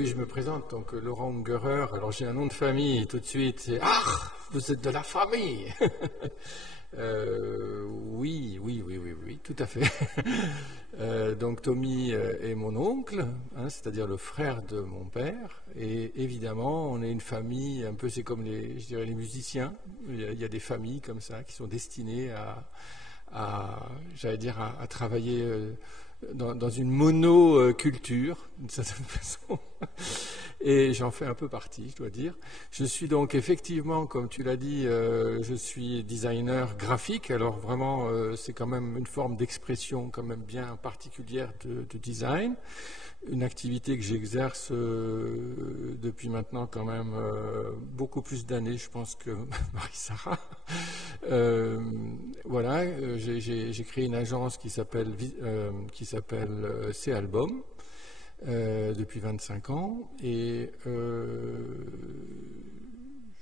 Oui, je me présente, donc Laurent Ungerer. Alors j'ai un nom de famille tout de suite, c'est Ah, vous êtes de la famille. Oui, tout à fait. Donc Tommy est mon oncle, hein, c'est-à-dire le frère de mon père. Et évidemment, on est une famille, un peu, c'est comme je dirais les musiciens. Il y a des familles comme ça qui sont destinées j'allais dire, à travailler dans une monoculture, d'une certaine façon. Et j'en fais un peu partie, je dois dire. Je suis donc effectivement, comme tu l'as dit, je suis designer graphique. Alors vraiment, c'est quand même une forme d'expression quand même bien particulière de design. Une activité que j'exerce depuis maintenant quand même beaucoup plus d'années, je pense, que Marie-Sara. Voilà, j'ai créé une agence qui s'appelle C-Album depuis 25 ans et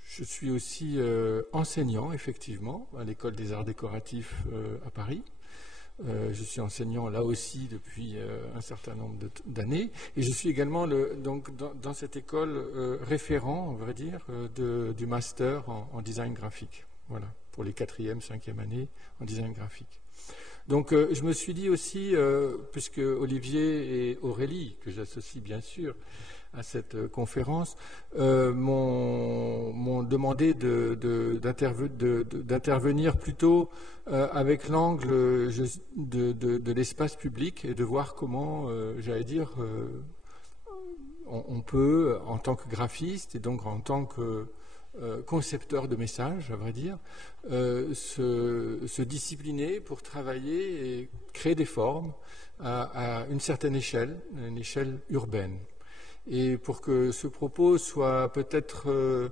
je suis aussi enseignant effectivement à l'école des arts décoratifs à Paris. Je suis enseignant là aussi depuis un certain nombre d'années et je suis également donc dans cette école référent, on va dire, du master en design graphique. Voilà, pour les 4e, 5e années en design graphique. Donc je me suis dit aussi, puisque Olivier et Aurélie, que j'associe bien sûr à cette conférence, m'ont demandé d'intervenir plutôt avec l'angle de l'espace public et de voir comment, j'allais dire, on peut, en tant que graphiste et donc en tant que concepteur de messages, à vrai dire, se discipliner pour travailler et créer des formes à une certaine échelle, une échelle urbaine. Et pour que ce propos soit peut-être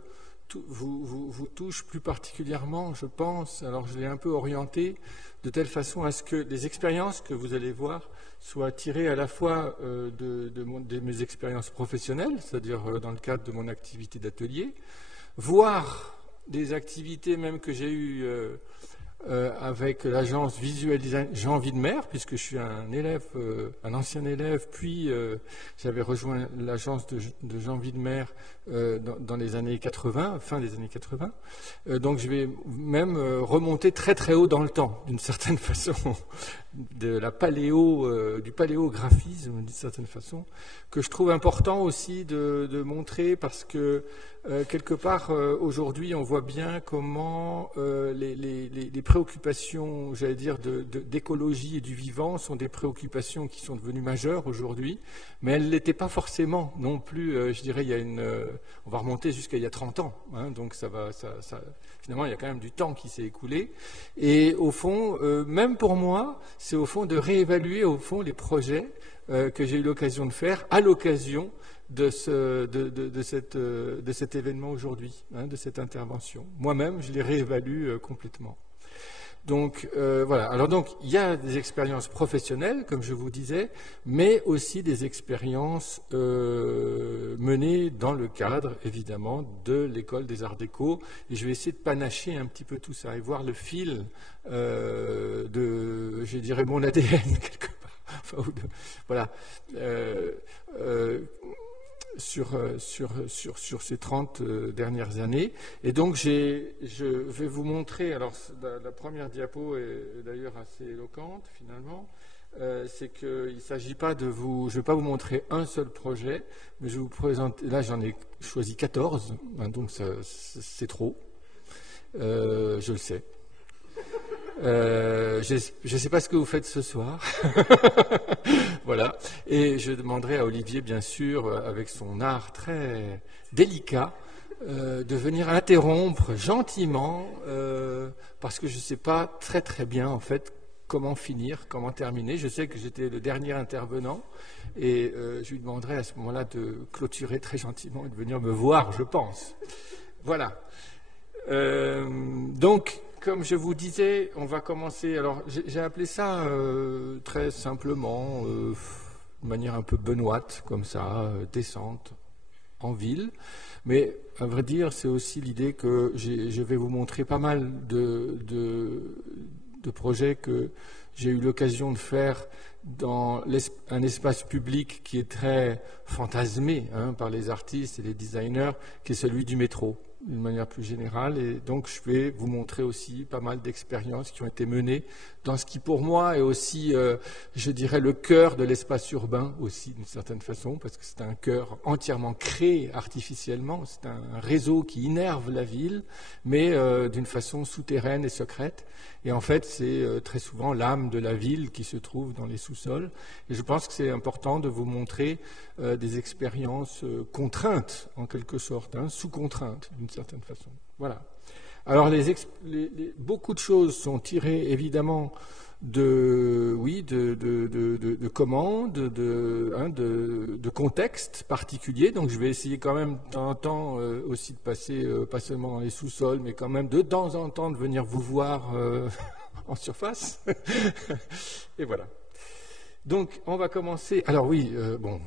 vous touche plus particulièrement, je pense, alors je l'ai un peu orienté de telle façon à ce que les expériences que vous allez voir soient tirées à la fois de mes expériences professionnelles, c'est-à-dire dans le cadre de mon activité d'atelier, voire des activités même que j'ai eues avec l'agence Visual Design Jean Widmer, puisque je suis un élève, un ancien élève, puis j'avais rejoint l'agence de Jean Widmer dans les années 80, fin des années 80. Donc je vais même remonter très très haut dans le temps, d'une certaine façon, du paléographisme, d'une certaine façon, que je trouve important aussi de montrer parce que quelque part aujourd'hui on voit bien comment les préoccupations, j'allais dire, d'écologie et du vivant sont des préoccupations qui sont devenues majeures aujourd'hui, mais elles ne l'étaient pas forcément non plus, je dirais, on va remonter jusqu'à il y a 30 ans, hein, donc finalement il y a quand même du temps qui s'est écoulé, et au fond, même pour moi, c'est au fond de réévaluer au fond les projets que j'ai eu l'occasion de faire à l'occasion de cet événement aujourd'hui, hein, de cette intervention. Moi-même, je les réévalue complètement. Donc voilà. Alors donc il y a des expériences professionnelles, comme je vous disais, mais aussi des expériences menées dans le cadre, évidemment, de l'école des Arts Déco. Et je vais essayer de panacher un petit peu tout ça et voir le fil je dirais, mon ADN quelque part. Enfin, voilà. Sur ces 30 dernières années. Et donc, je vais vous montrer, alors la première diapo est d'ailleurs assez éloquente finalement, c'est qu'il ne s'agit pas je ne vais pas vous montrer un seul projet, mais je vais vous présenter, là j'en ai choisi 14, hein, donc c'est trop, je le sais. Je ne sais pas ce que vous faites ce soir. Voilà. Et je demanderai à Olivier, bien sûr, avec son art très délicat, de venir interrompre gentiment, parce que je ne sais pas très très bien, en fait, comment finir, comment terminer. Je sais que j'étais le dernier intervenant, et je lui demanderai à ce moment-là de clôturer très gentiment et de venir me voir, je pense. Voilà. Donc, comme je vous disais, on va commencer. Alors, j'ai appelé ça très simplement, de manière un peu benoîte, comme ça, descente en ville. Mais à vrai dire, c'est aussi l'idée que je vais vous montrer pas mal de projets que j'ai eu l'occasion de faire dans un espace public qui est très fantasmé par les artistes et les designers, qui est celui du métro, d'une manière plus générale. Et donc, je vais vous montrer aussi pas mal d'expériences qui ont été menées dans ce qui, pour moi, est aussi, je dirais, le cœur de l'espace urbain aussi, d'une certaine façon, parce que c'est un cœur entièrement créé artificiellement. C'est un réseau qui innerve la ville, mais d'une façon souterraine et secrète. Et en fait, c'est très souvent l'âme de la ville qui se trouve dans les sous-sols. Et je pense que c'est important de vous montrer des expériences contraintes, en quelque sorte, sous contrainte, d'une certaine façon. Voilà. Alors, beaucoup de choses sont tirées, évidemment, de commandes, de contextes particuliers. Donc, je vais essayer quand même de temps en temps aussi de passer, pas seulement dans les sous-sols, mais quand même de temps en temps de venir vous voir en surface. Et voilà. Donc, on va commencer. Alors oui, bon,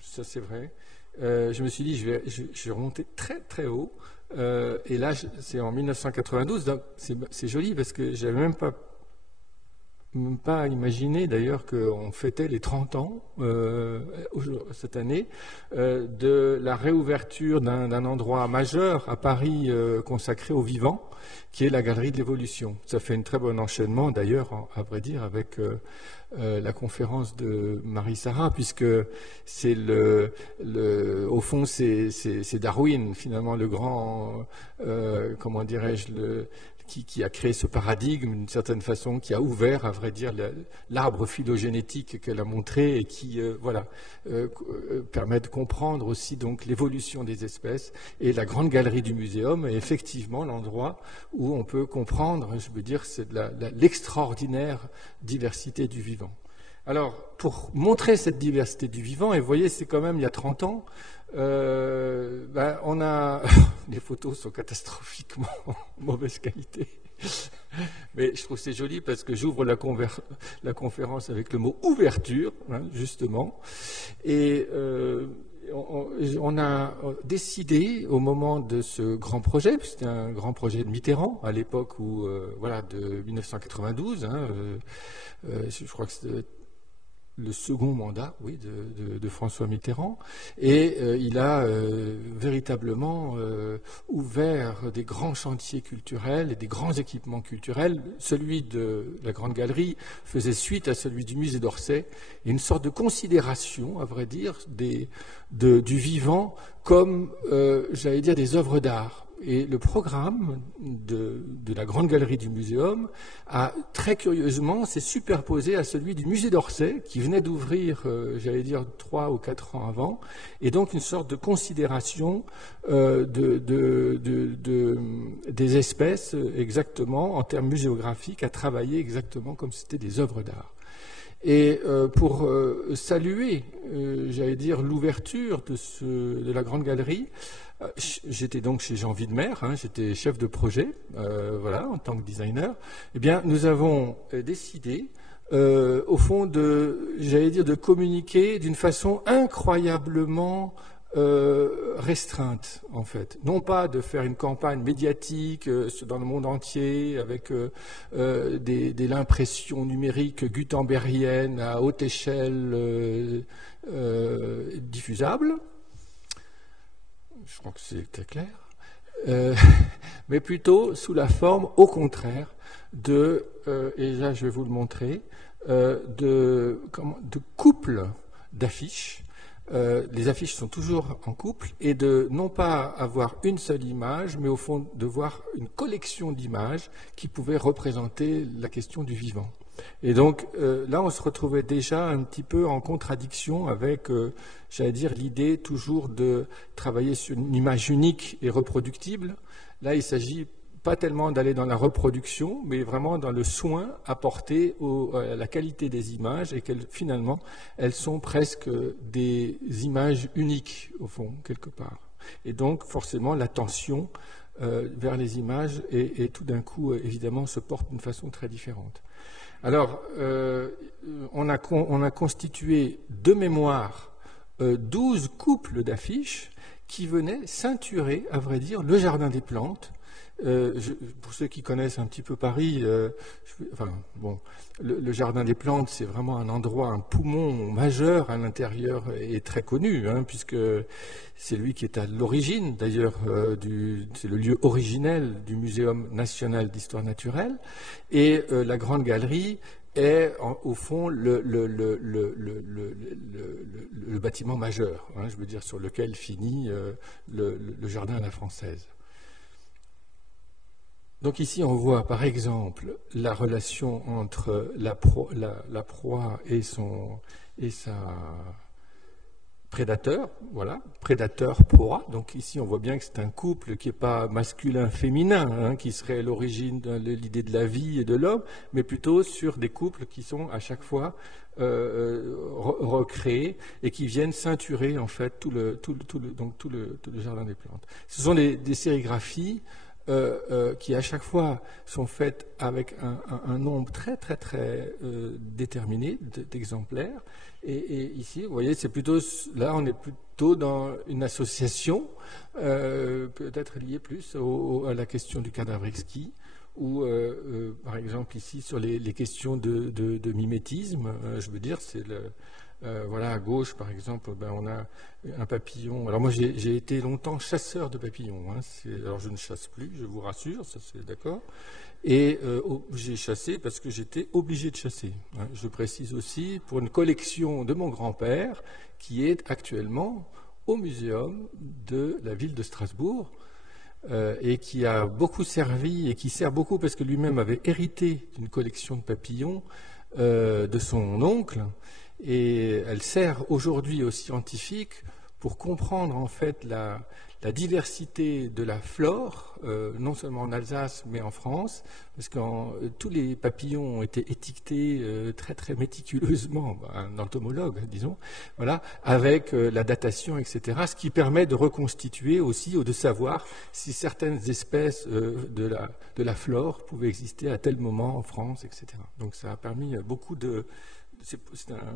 ça c'est vrai. Je me suis dit, je vais remonter très très haut. Et là, c'est en 1992. Donc c'est joli parce que j'avais même pas imaginé d'ailleurs qu'on fêtait les 30 ans cette année de la réouverture d'un endroit majeur à Paris consacré au vivant, qui est la Galerie de l'Évolution. Ça fait un très bon enchaînement d'ailleurs, à vrai dire, avec la conférence de Marie-Sara, puisque c'est au fond, c'est Darwin, finalement, le grand, comment dirais-je, qui a créé ce paradigme d'une certaine façon, qui a ouvert, à vrai dire, l'arbre phylogénétique qu'elle a montré et qui permet de comprendre aussi donc l'évolution des espèces. Et la grande galerie du muséum est effectivement l'endroit où on peut comprendre, je veux dire, c'est l'extraordinaire diversité du vivant. Alors, pour montrer cette diversité du vivant, et vous voyez, c'est quand même il y a 30 ans, on a... Les photos sont catastrophiquement mauvaise qualité. Mais je trouve que c'est joli parce que j'ouvre la conférence avec le mot ouverture, justement. Et on a décidé au moment de ce grand projet, c'était un grand projet de Mitterrand à l'époque où, de 1992, je crois que c'était le second mandat, oui, de François Mitterrand, et il a véritablement ouvert des grands chantiers culturels et des grands équipements culturels. Celui de la Grande Galerie faisait suite à celui du musée d'Orsay, et une sorte de considération, à vrai dire, du vivant comme, j'allais dire, des œuvres d'art. Et le programme de la Grande Galerie du Muséum a très curieusement s'est superposé à celui du musée d'Orsay qui venait d'ouvrir, j'allais dire 3 ou 4 ans avant, et donc une sorte de considération des espèces exactement en termes muséographiques à travailler exactement comme si c'était des œuvres d'art. Et pour saluer, j'allais dire, l'ouverture de la Grande Galerie, j'étais donc chez Jean Widmer, j'étais chef de projet, en tant que designer. Eh bien, nous avons décidé, au fond, de communiquer d'une façon incroyablement restreinte, en fait. Non pas de faire une campagne médiatique dans le monde entier avec l'impression numérique gutenbergienne à haute échelle diffusable. Je crois que c'était clair. Mais plutôt sous la forme, au contraire, et là je vais vous le montrer, de couples d'affiches. Les affiches sont toujours en couple, et de non pas avoir une seule image, mais au fond de voir une collection d'images qui pouvaient représenter la question du vivant. Et donc là, on se retrouvait déjà un petit peu en contradiction avec, j'allais dire, l'idée toujours de travailler sur une image unique et reproductible. Là, il s'agit pas tellement d'aller dans la reproduction, mais vraiment dans le soin apporté à la qualité des images, et finalement, elles sont presque des images uniques, au fond, quelque part. Et donc, forcément, l'attention vers les images et tout d'un coup, évidemment, se porte d'une façon très différente. Alors, on a constitué de mémoire 12 couples d'affiches qui venaient ceinturer, à vrai dire, le jardin des plantes Pour ceux qui connaissent un petit peu Paris, le Jardin des Plantes, c'est vraiment un endroit, un poumon majeur à l'intérieur et très connu, hein, puisque c'est lui qui est à l'origine, d'ailleurs, c'est le lieu originel du Muséum national d'histoire naturelle. Et la Grande Galerie est au fond le bâtiment majeur, hein, je veux dire, sur lequel finit le jardin à la française. Donc ici, on voit par exemple la relation entre la proie et sa prédateur, voilà, prédateur-proie. Donc ici, on voit bien que c'est un couple qui n'est pas masculin-féminin, hein, qui serait l'origine de l'idée de la vie et de l'homme, mais plutôt sur des couples qui sont à chaque fois recréés et qui viennent ceinturer en fait tout le jardin des plantes. Ce sont des sérigraphies qui à chaque fois sont faites avec un nombre très déterminé d'exemplaires. Et ici, vous voyez, là on est plutôt dans une association, peut-être liée plus à la question du cadavre exquis, ou par exemple ici sur les questions de mimétisme, je veux dire, c'est voilà, à gauche, par exemple, on a un papillon. Alors moi, j'ai été longtemps chasseur de papillons. Hein. Alors je ne chasse plus, je vous rassure, ça c'est d'accord. Et j'ai chassé parce que j'étais obligé de chasser. Hein. Je précise aussi pour une collection de mon grand-père qui est actuellement au muséum de la ville de Strasbourg et qui a beaucoup servi et qui sert beaucoup parce que lui-même avait hérité d'une collection de papillons de son oncle. Et elle sert aujourd'hui aux scientifiques pour comprendre en fait la diversité de la flore, non seulement en Alsace mais en France, parce que tous les papillons ont été étiquetés très méticuleusement, un entomologue disons, voilà, avec la datation, etc., ce qui permet de reconstituer aussi ou de savoir si certaines espèces de la flore pouvaient exister à tel moment en France, etc. Donc ça a permis beaucoup de... C'est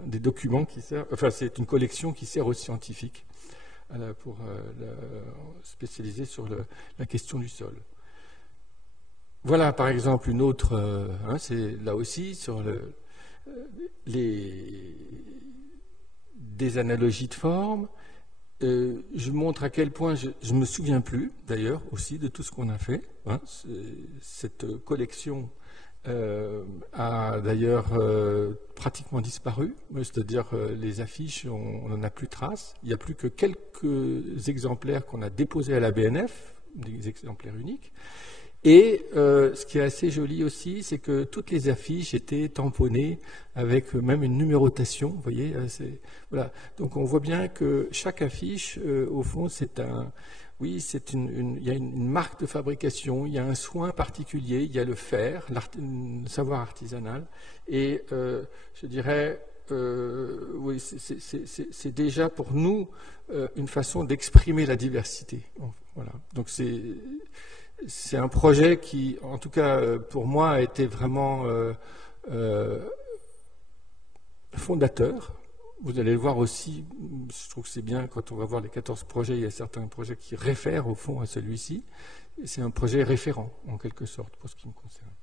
des documents qui servent, enfin c'est une collection qui sert aux scientifiques pour spécialiser sur la question du sol. Voilà par exemple une autre, c'est là aussi sur des analogies de forme. Je montre à quel point je ne me souviens plus d'ailleurs aussi de tout ce qu'on a fait. Hein, cette collection a d'ailleurs pratiquement disparu, c'est-à-dire les affiches, on n'en a plus trace. Il n'y a plus que quelques exemplaires qu'on a déposés à la BNF, des exemplaires uniques. Et ce qui est assez joli aussi, c'est que toutes les affiches étaient tamponnées avec même une numérotation. Vous voyez, voilà. Donc on voit bien que chaque affiche, au fond, c'est un... Oui, il y a une marque de fabrication, il y a un soin particulier, il y a le faire, le savoir artisanal. Et je dirais, oui, c'est déjà pour nous une façon d'exprimer la diversité. Voilà. Donc c'est un projet qui, en tout cas pour moi, a été vraiment fondateur. Vous allez le voir aussi, je trouve que c'est bien, quand on va voir les 14 projets, il y a certains projets qui réfèrent au fond à celui-ci. C'est un projet référent, en quelque sorte, pour ce qui me concerne.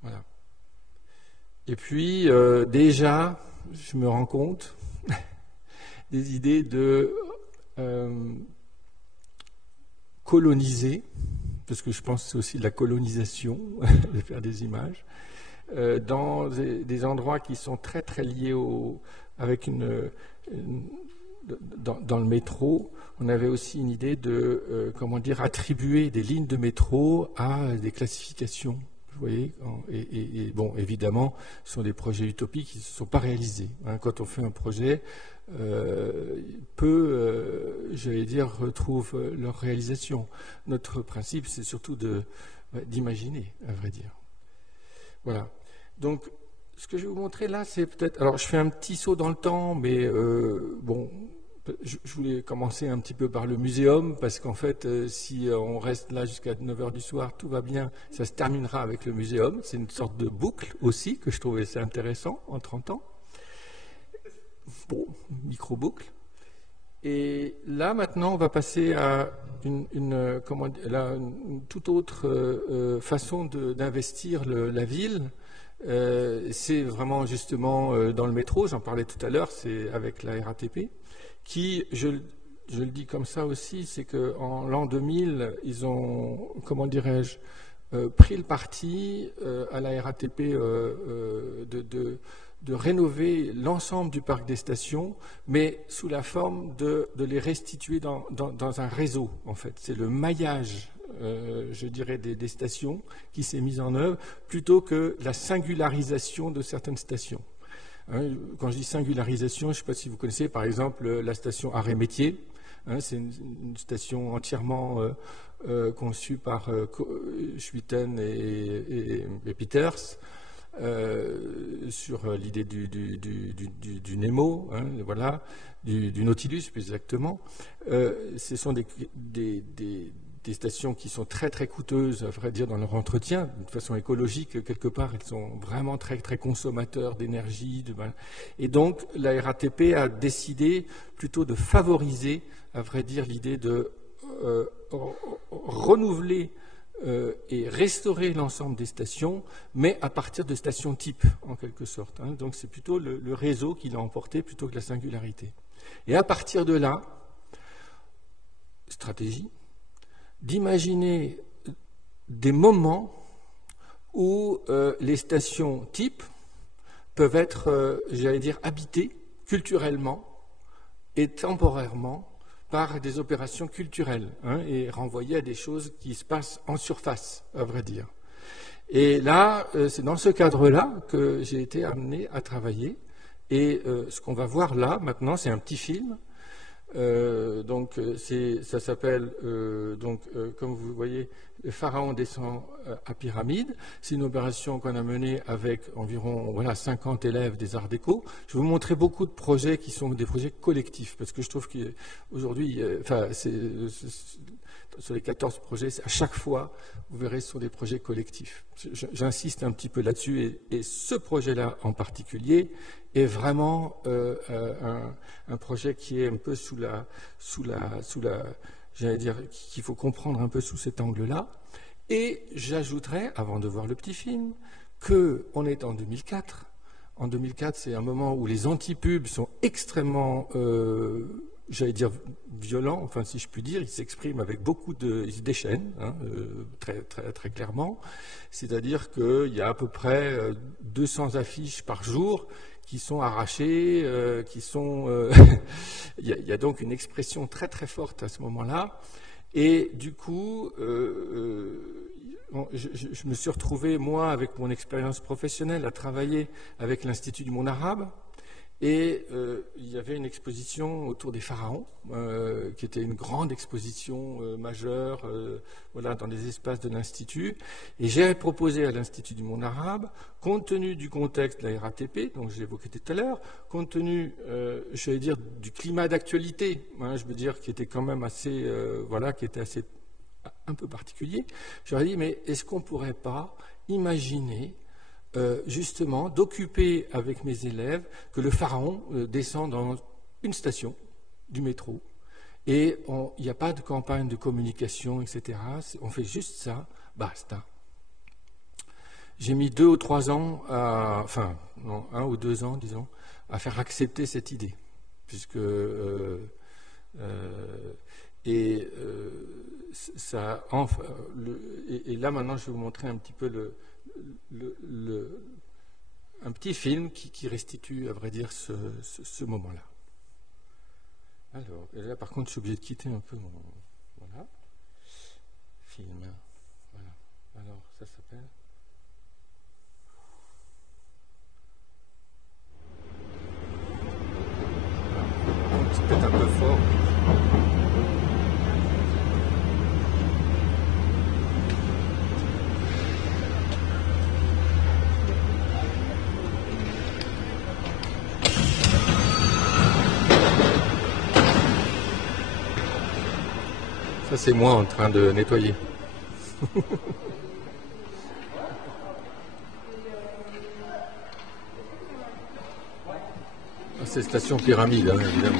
Voilà. Et puis, déjà, je me rends compte des idées de coloniser, parce que je pense que c'est aussi de la colonisation, de faire des images, dans des endroits qui sont très liés avec dans le métro, on avait aussi une idée de attribuer des lignes de métro à des classifications. Vous voyez, et bon, évidemment, ce sont des projets utopiques qui ne se sont pas réalisés. Hein. Quand on fait un projet, peu, j'allais dire, retrouvent leur réalisation. Notre principe, c'est surtout d'imaginer, à vrai dire. Voilà. Donc, ce que je vais vous montrer là, c'est peut-être... Alors, je fais un petit saut dans le temps, mais bon, je voulais commencer un petit peu par le muséum, parce qu'en fait, si on reste là jusqu'à 9h du soir, tout va bien, ça se terminera avec le muséum. C'est une sorte de boucle aussi, que je trouvais assez intéressant en 30 ans. Bon, micro-boucle. Et là, maintenant, on va passer à elle a une toute autre façon d'investir la ville. C'est vraiment justement dans le métro, j'en parlais tout à l'heure, c'est avec la RATP, qui, je le dis comme ça aussi, c'est qu'en l'an 2000, ils ont, comment dirais-je, pris le parti à la RATP de rénover l'ensemble du parc des stations, mais sous la forme de les restituer dans un réseau, en fait. C'est le maillage, je dirais, des stations qui s'est mis en œuvre, plutôt que la singularisation de certaines stations. Hein, quand je dis singularisation, je ne sais pas si vous connaissez, par exemple, la station Arrêt-Métier. Hein, c'est une station entièrement conçue par Schuiten et Peters, sur l'idée du Nemo, hein, voilà, du Nautilus plus exactement. Ce sont des stations qui sont très très coûteuses, à vrai dire, dans leur entretien, de façon écologique, quelque part, elles sont vraiment très très consommateurs d'énergie. Et donc, la RATP a décidé plutôt de favoriser, à vrai dire, l'idée de renouveler et restaurer l'ensemble des stations, mais à partir de stations type, en quelque sorte. Hein. Donc, c'est plutôt le réseau qui l'a emporté plutôt que la singularité. Et à partir de là, stratégie, d'imaginer des moments où les stations types peuvent être, j'allais dire, habitées culturellement et temporairement par des opérations culturelles, hein, et renvoyées à des choses qui se passent en surface, à vrai dire. Et là, c'est dans ce cadre-là que j'ai été amené à travailler. Et ce qu'on va voir là, maintenant, c'est un petit film. Donc, ça s'appelle, comme vous voyez, le pharaon descend à pyramide. C'est une opération qu'on a menée avec environ 50 élèves des Arts Déco. Je vais vous montrer beaucoup de projets qui sont des projets collectifs, parce que je trouve qu'aujourd'hui, sur les 14 projets, à chaque fois, vous verrez, ce sont des projets collectifs. J'insiste un petit peu là-dessus, et ce projet-là en particulier est vraiment un projet qui est un peu j'allais dire, qu'il faut comprendre un peu sous cet angle-là. Et j'ajouterais, avant de voir le petit film, qu'on est en 2004. En 2004, c'est un moment où les antipubs sont extrêmement, j'allais dire, violents, enfin si je puis dire, ils s'expriment avec beaucoup ils se déchaînent, hein, très, très, très clairement. C'est-à-dire qu'il y a à peu près 200 affiches par jour qui sont arrachées, il y a donc une expression très très forte à ce moment-là. Et du coup, je me suis retrouvé, moi, avec mon expérience professionnelle, à travailler avec l'Institut du monde arabe. Et il y avait une exposition autour des pharaons, qui était une grande exposition majeure, dans des espaces de l'Institut. Et j'ai proposé à l'Institut du monde arabe, compte tenu du contexte de la RATP, dont j'ai évoqué tout à l'heure, compte tenu, j'allais dire, du climat d'actualité, hein, je veux dire, qui était quand même assez, qui était assez un peu particulier, j'aurais dit, mais est-ce qu'on ne pourrait pas imaginer justement d'occuper avec mes élèves que le pharaon descend dans une station du métro et il n'y a pas de campagne de communication, etc. On fait juste ça, basta. J'ai mis 2 ou 3 ans, 1 ou 2 ans, disons, à faire accepter cette idée, puisque et là maintenant je vais vous montrer un petit peu un petit film qui restitue, à vrai dire, ce moment-là. Alors, et là, par contre, je suis obligé de quitter un peu mon... Voilà. Film. Voilà. Alors, ça s'appelle... Voilà. C'est peut-être un peu fort. Ça, c'est moi en train de nettoyer. C'est station pyramide, hein, évidemment.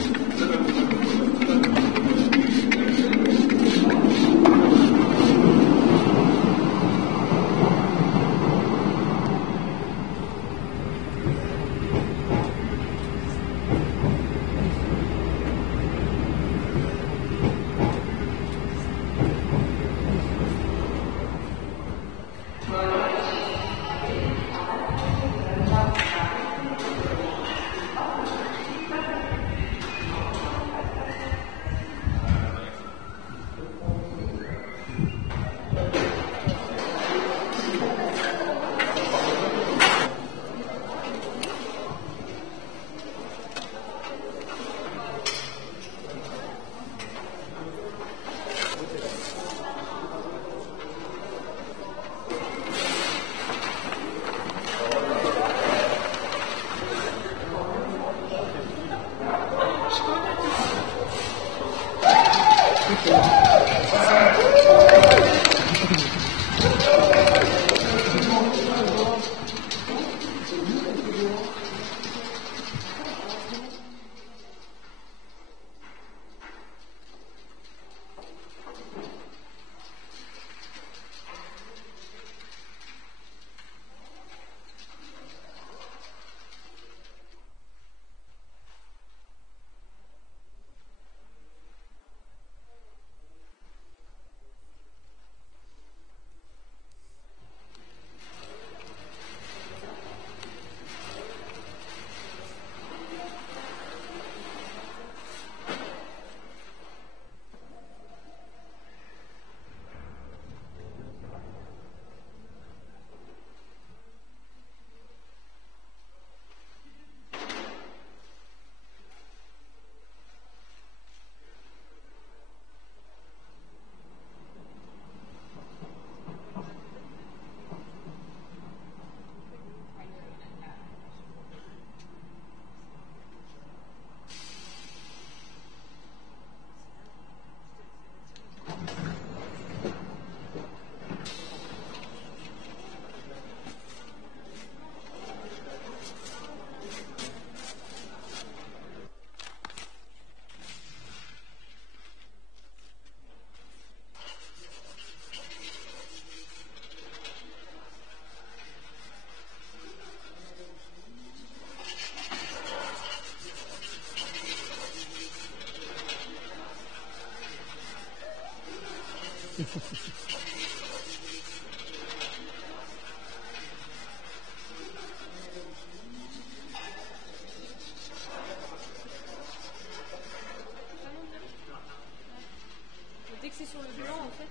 Dès que c'est sur le blanc, en fait.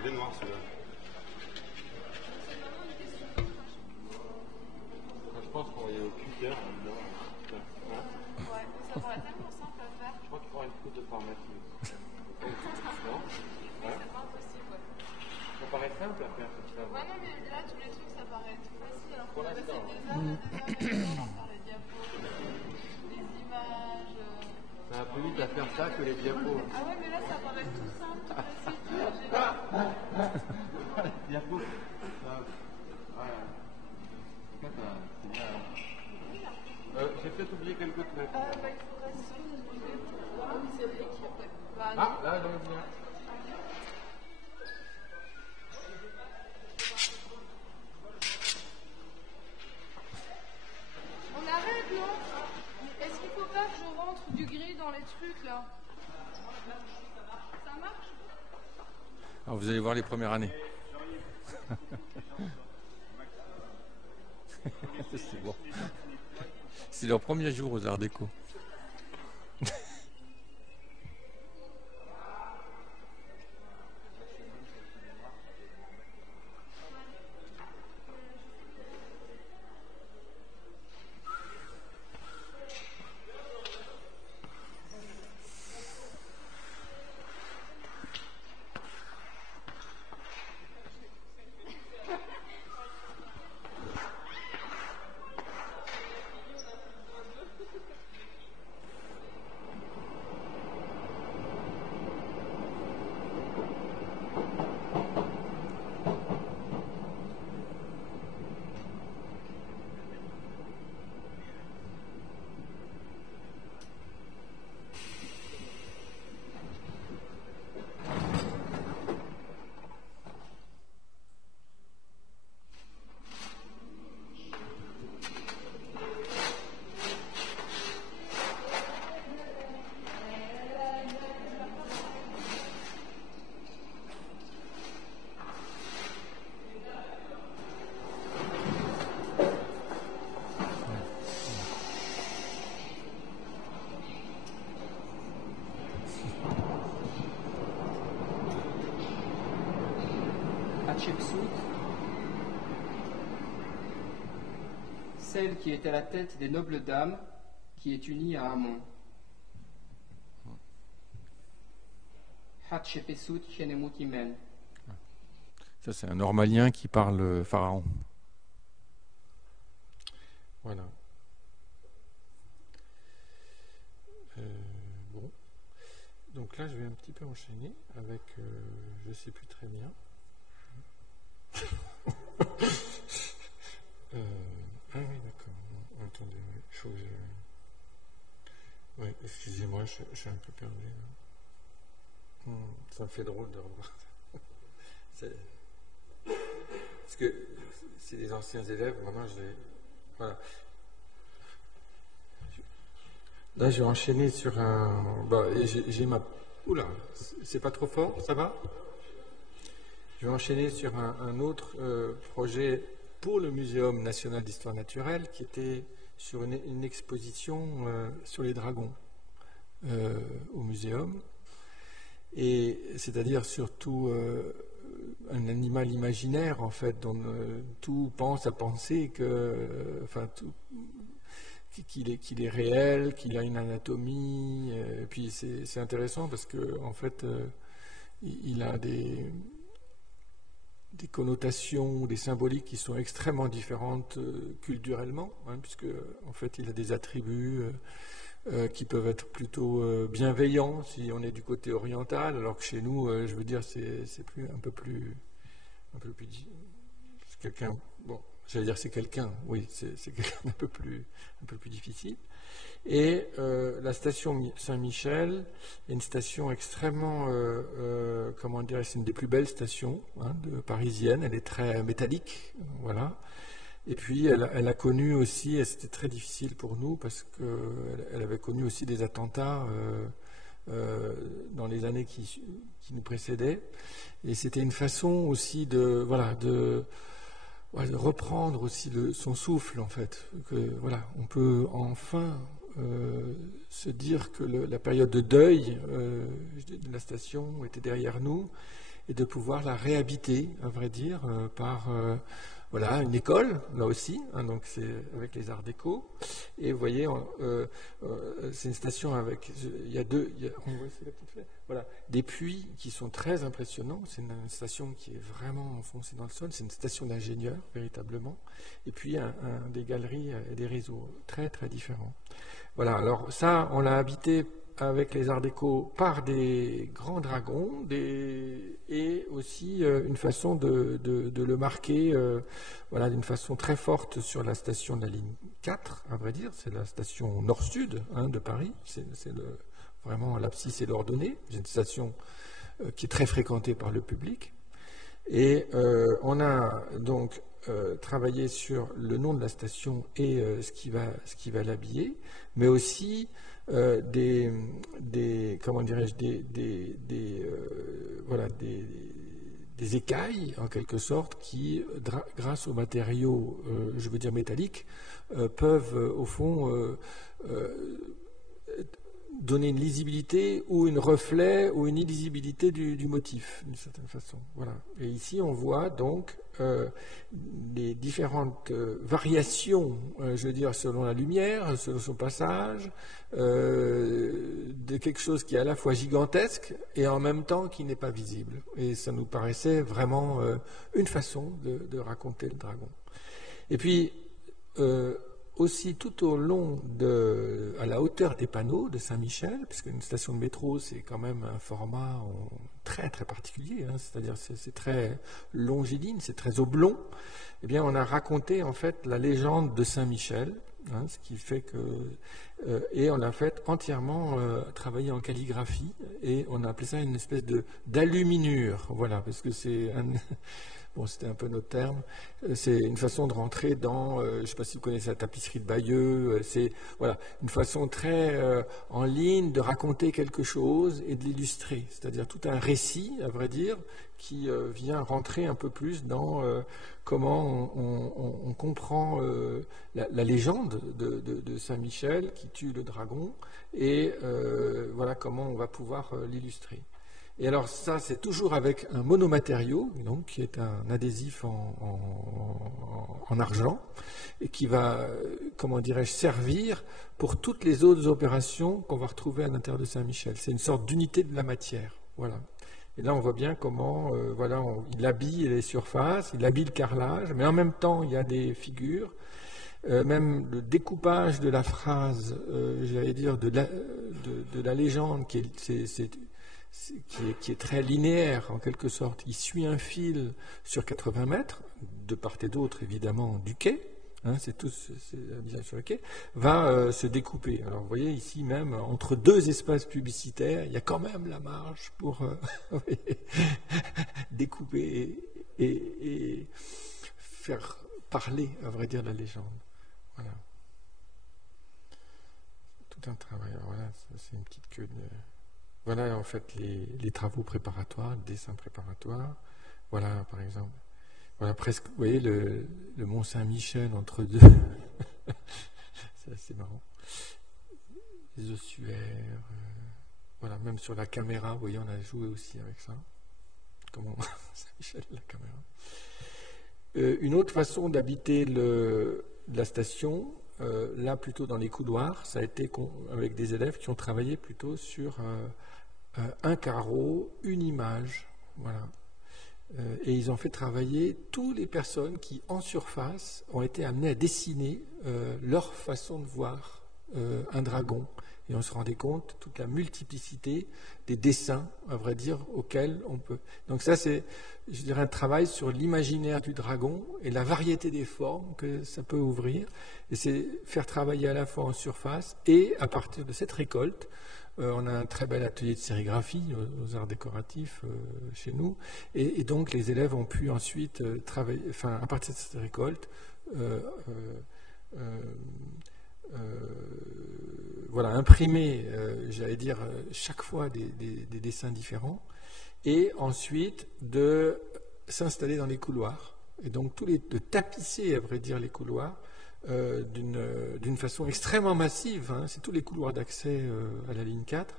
Il est noir celui-là. Je pense qu'on est au cutter. Ouais, ça paraît tellement simple à faire. Je crois qu'il faudra une coupe de paramètres. Non? Ouais. C'est pas impossible, ouais. Ça paraît simple à faire comme ça. Ouais, non, mais là, tous les trucs, ça paraît tout facile. Alors Pour qu'on a passé l'instant, des heures et des heures à faire les diapos, les images. C'est un peu vite à faire ça que les diapos. Ah ouais, mais là, ça paraît tout simple, tout facile, tout génial. Diapos. Ouais. C'est bien. J'ai peut-être oublié quelques trucs. Il faudrait se retrouver pour voir c'est vrai qu'il y a pas. Bah, non. Ah, là, j'en ai bien. On arrête, non? Est-ce qu'il faut pas que je rentre du gris dans les trucs, là? Ça marche? Alors vous allez voir les premières années. C'est bon. C'est leur premier jour aux Arts Déco. Hatshepsut, celle qui est à la tête des nobles dames, qui est unie à Amon. Hatshepsut Chenemut Imen. Ça, c'est un normalien qui parle pharaon. Voilà. là, je vais un petit peu enchaîner avec, je ne sais plus très bien. Ah oui, d'accord. Non, attendez, il faut que je... Oui, excusez-moi, je suis un peu perdu. Ça me fait drôle de revoir. Parce que c'est des anciens élèves, vraiment, voilà. Là, je vais enchaîner sur un... Bon, j'ai ma... Oula, c'est pas trop fort, ça va? Je vais enchaîner sur un autre projet pour le Muséum national d'histoire naturelle qui était sur une exposition sur les dragons au muséum. Et c'est-à-dire surtout un animal imaginaire, en fait, dont tout pense à penser que... Enfin, tout... qu'il est réel, qu'il a une anatomie, et puis c'est intéressant parce que en fait il a des connotations, des symboliques qui sont extrêmement différentes culturellement, puisque en fait il a des attributs qui peuvent être plutôt bienveillants si on est du côté oriental, alors que chez nous, je veux dire, c'est un peu plus quelqu'un, bon, j'allais dire c'est quelqu'un, oui, c'est quelqu'un d'un peu plus difficile. Et la station Saint-Michel est une station extrêmement, comment dire, c'est une des plus belles stations parisiennes. Elle est très métallique, voilà. Et puis elle a connu aussi, et c'était très difficile pour nous parce qu'elle avait connu aussi des attentats dans les années qui nous précédaient. Et c'était une façon aussi de reprendre aussi son souffle, en fait. Que, voilà, on peut enfin se dire que la période de deuil de la station était derrière nous et de pouvoir la réhabiter, à vrai dire, par voilà, une école, là aussi, donc c'est avec les arts déco. Et vous voyez, c'est une station avec, on voit ici la petite flèche, voilà, des puits qui sont très impressionnants. C'est une station qui est vraiment enfoncée dans le sol. C'est une station d'ingénieurs, véritablement. Et puis des galeries et des réseaux très très différents. Voilà, alors ça, on l'a habité avec les arts déco par des grands dragons et aussi une façon de le marquer voilà, d'une façon très forte sur la station de la ligne 4, à vrai dire. C'est la station nord-sud de Paris. C'est vraiment l'abscisse et l'ordonnée. C'est une station qui est très fréquentée par le public. Et on a donc travaillé sur le nom de la station et ce qui va l'habiller, mais aussi comment dirais-je, des écailles en quelque sorte qui, grâce aux matériaux, je veux dire métalliques, peuvent au fond donner une lisibilité ou un reflet ou une illisibilité du motif, d'une certaine façon. Voilà. Et ici, on voit donc les différentes variations, je veux dire, selon la lumière, selon son passage, de quelque chose qui est à la fois gigantesque et en même temps qui n'est pas visible. Et ça nous paraissait vraiment une façon de raconter le dragon. Et puis, aussi tout au long à la hauteur des panneaux de Saint-Michel, puisque une station de métro, c'est quand même un format très très particulier, c'est-à-dire c'est très longiligne, c'est très oblong. Eh bien, on a raconté en fait la légende de Saint-Michel, ce qui fait que et on a fait entièrement travailler en calligraphie et on a appelé ça une espèce d'aluminure, voilà, parce que c'est bon, c'était un peu notre terme. C'est une façon de rentrer dans, je ne sais pas si vous connaissez la tapisserie de Bayeux, c'est voilà, une façon très en ligne de raconter quelque chose et de l'illustrer. C'est-à-dire tout un récit, à vrai dire, qui vient rentrer un peu plus dans comment on comprend la légende de Saint-Michel qui tue le dragon et voilà comment on va pouvoir l'illustrer. Et alors ça, c'est toujours avec un monomatériau, donc, qui est un adhésif en argent, et qui va, comment dirais-je, servir pour toutes les autres opérations qu'on va retrouver à l'intérieur de Saint-Michel. C'est une sorte d'unité de la matière, voilà. Et là, on voit bien comment, voilà, il habille les surfaces, il habille le carrelage, mais en même temps, il y a des figures. Même le découpage de la phrase, j'allais dire, de la légende, qui est très linéaire en quelque sorte. Il suit un fil sur 80 mètres, de part et d'autre évidemment du quai, c'est tout un visage sur le quai, va se découper. Alors vous voyez ici même, entre deux espaces publicitaires, il y a quand même la marge pour découper et faire parler, à vrai dire, la légende. Voilà. Tout un travail. Alors voilà, c'est une petite queue de... Voilà en fait les travaux préparatoires, le dessin préparatoire. Voilà par exemple. Voilà presque, vous voyez le Mont Saint-Michel entre deux. C'est assez marrant. Les ossuaires. Voilà, même sur la caméra, vous voyez, on a joué aussi avec ça. Comment Saint-Michel, la caméra. Une autre façon d'habiter la station, là plutôt dans les couloirs, ça a été avec des élèves qui ont travaillé plutôt sur un carreau, une image, voilà. Et ils ont fait travailler toutes les personnes qui, en surface, ont été amenées à dessiner leur façon de voir un dragon. Et on se rendait compte toute la multiplicité des dessins, à vrai dire, auxquels on peut... Donc ça, c'est, je dirais, un travail sur l'imaginaire du dragon et la variété des formes que ça peut ouvrir. Et c'est faire travailler à la fois en surface et à partir de cette récolte. On a un très bel atelier de sérigraphie aux arts décoratifs chez nous. Et donc, les élèves ont pu ensuite travailler, à partir de cette récolte, voilà, imprimer, j'allais dire, chaque fois des dessins différents, et ensuite de s'installer dans les couloirs, et donc de tapisser, à vrai dire, les couloirs d'une façon extrêmement massive. C'est tous les couloirs d'accès à la ligne 4,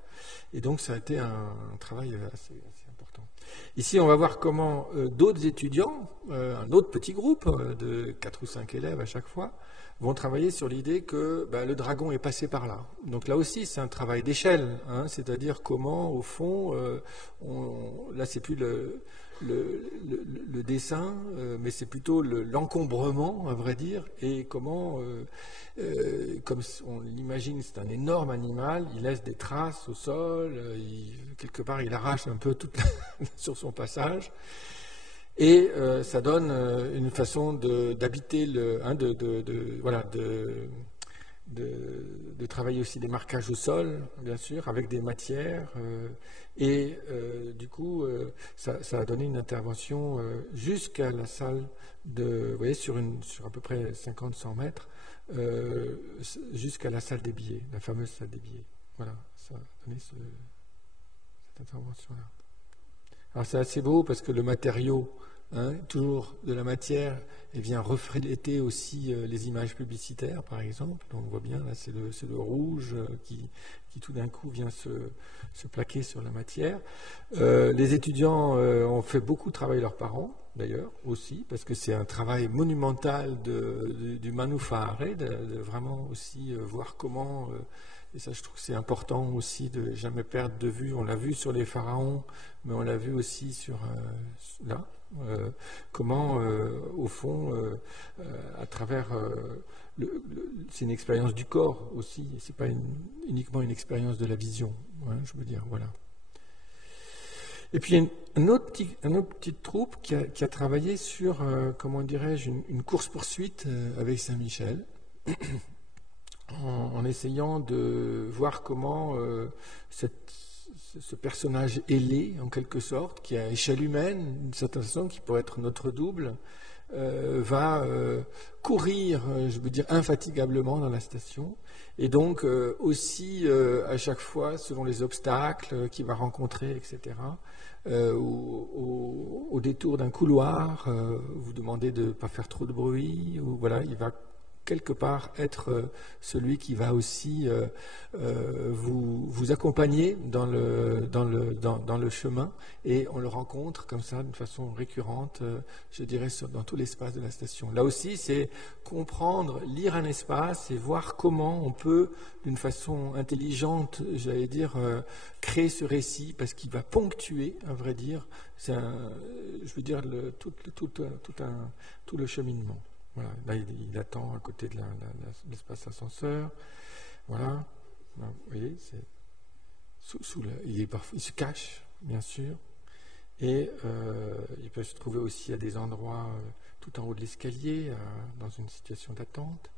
et donc ça a été un travail assez important. Ici, on va voir comment d'autres étudiants, un autre petit groupe de 4 ou 5 élèves à chaque fois, vont travailler sur l'idée que le dragon est passé par là. Donc là aussi, c'est un travail d'échelle, c'est-à-dire comment, au fond, là, c'est plus le dessin, mais c'est plutôt l'encombrement, à vrai dire, et comment, comme on l'imagine, c'est un énorme animal, il laisse des traces au sol, quelque part, il arrache un peu sur son passage. Et ça donne une façon d'habiter de travailler aussi des marquages au sol, bien sûr, avec des matières. Du coup, ça a donné une intervention jusqu'à la salle vous voyez, sur à peu près 50-100 mètres, jusqu'à la salle des billets, la fameuse salle des billets. Voilà, ça a donné cette intervention-là. Alors c'est assez beau parce que le matériau, toujours de la matière, vient refléter aussi les images publicitaires, par exemple. Donc on voit bien, là c'est le rouge qui tout d'un coup vient se plaquer sur la matière. Les étudiants ont fait beaucoup travailler leurs parents, d'ailleurs, aussi, parce que c'est un travail monumental du manufare, de vraiment aussi voir comment... Et ça, je trouve que c'est important aussi de jamais perdre de vue. On l'a vu sur les pharaons, mais on l'a vu aussi là. Comment, au fond, à travers... c'est une expérience du corps aussi. C'est pas uniquement une expérience de la vision. Je veux dire, voilà. Et puis, il y a une autre petite troupe qui a travaillé sur, comment dirais-je, une course-poursuite avec Saint-Michel. En essayant de voir comment ce personnage ailé, en quelque sorte, qui est à échelle humaine, d'une certaine façon, qui pourrait être notre double, va courir, je veux dire, infatigablement dans la station, et donc aussi, à chaque fois, selon les obstacles qu'il va rencontrer, etc., au détour d'un couloir, vous demandez de ne pas faire trop de bruit, ou voilà, il va quelque part être celui qui va aussi vous accompagner dans le chemin, et on le rencontre comme ça d'une façon récurrente, je dirais, dans tout l'espace de la station. Là aussi, c'est comprendre, lire un espace et voir comment on peut, d'une façon intelligente, j'allais dire, créer ce récit, parce qu'il va ponctuer, à vrai dire, je veux dire, tout le cheminement. Voilà, là, il attend à côté de l'espace ascenseur. Voilà, là, vous voyez, c'est il se cache, bien sûr, et il peut se trouver aussi à des endroits tout en haut de l'escalier, dans une situation d'attente.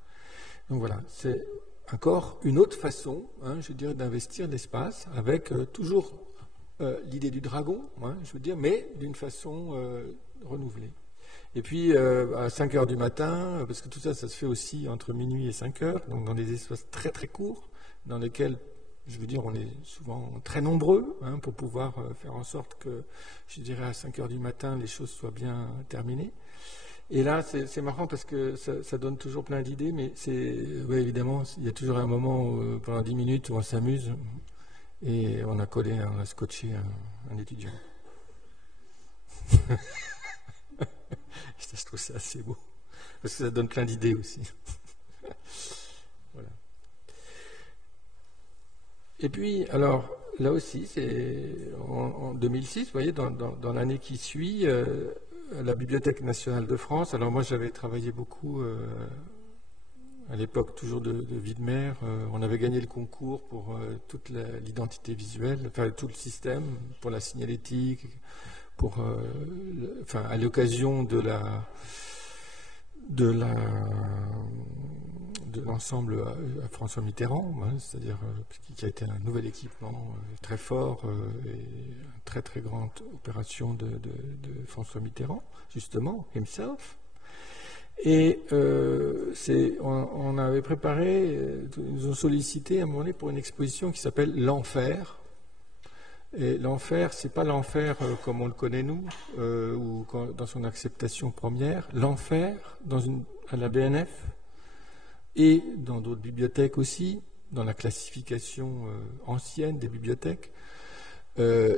Donc voilà, c'est encore une autre façon, je dirais, d'investir l'espace, avec toujours l'idée du dragon, je veux dire, mais d'une façon renouvelée. Et puis à 5 heures du matin, parce que tout ça, ça se fait aussi entre minuit et 5 heures, donc dans des espaces très très courts, dans lesquels, je veux dire, on est souvent très nombreux, pour pouvoir faire en sorte que, je dirais, à 5 heures du matin, les choses soient bien terminées. Et là, c'est marrant parce que ça donne toujours plein d'idées, mais ouais, évidemment, il y a toujours un moment où, pendant 10 minutes où on s'amuse et on a scotché un étudiant. Je trouve ça assez beau, parce que ça donne plein d'idées aussi. Voilà. Et puis, alors, là aussi, c'est en 2006, vous voyez, dans l'année qui suit, la Bibliothèque nationale de France, alors moi j'avais travaillé beaucoup à l'époque toujours de Widmer, on avait gagné le concours pour toute l'identité visuelle, enfin tout le système, pour la signalétique, à l'occasion de l'ensemble à François Mitterrand, c'est-à-dire qui a été un nouvel équipement très fort et une très très grande opération de François Mitterrand, justement, himself. Et on avait préparé, ils nous ont sollicité à un moment donné pour une exposition qui s'appelle L'Enfer. Et l'enfer, c'est pas l'enfer comme on le connaît nous, ou dans son acceptation première. L'enfer, à la BNF, et dans d'autres bibliothèques aussi, dans la classification ancienne des bibliothèques,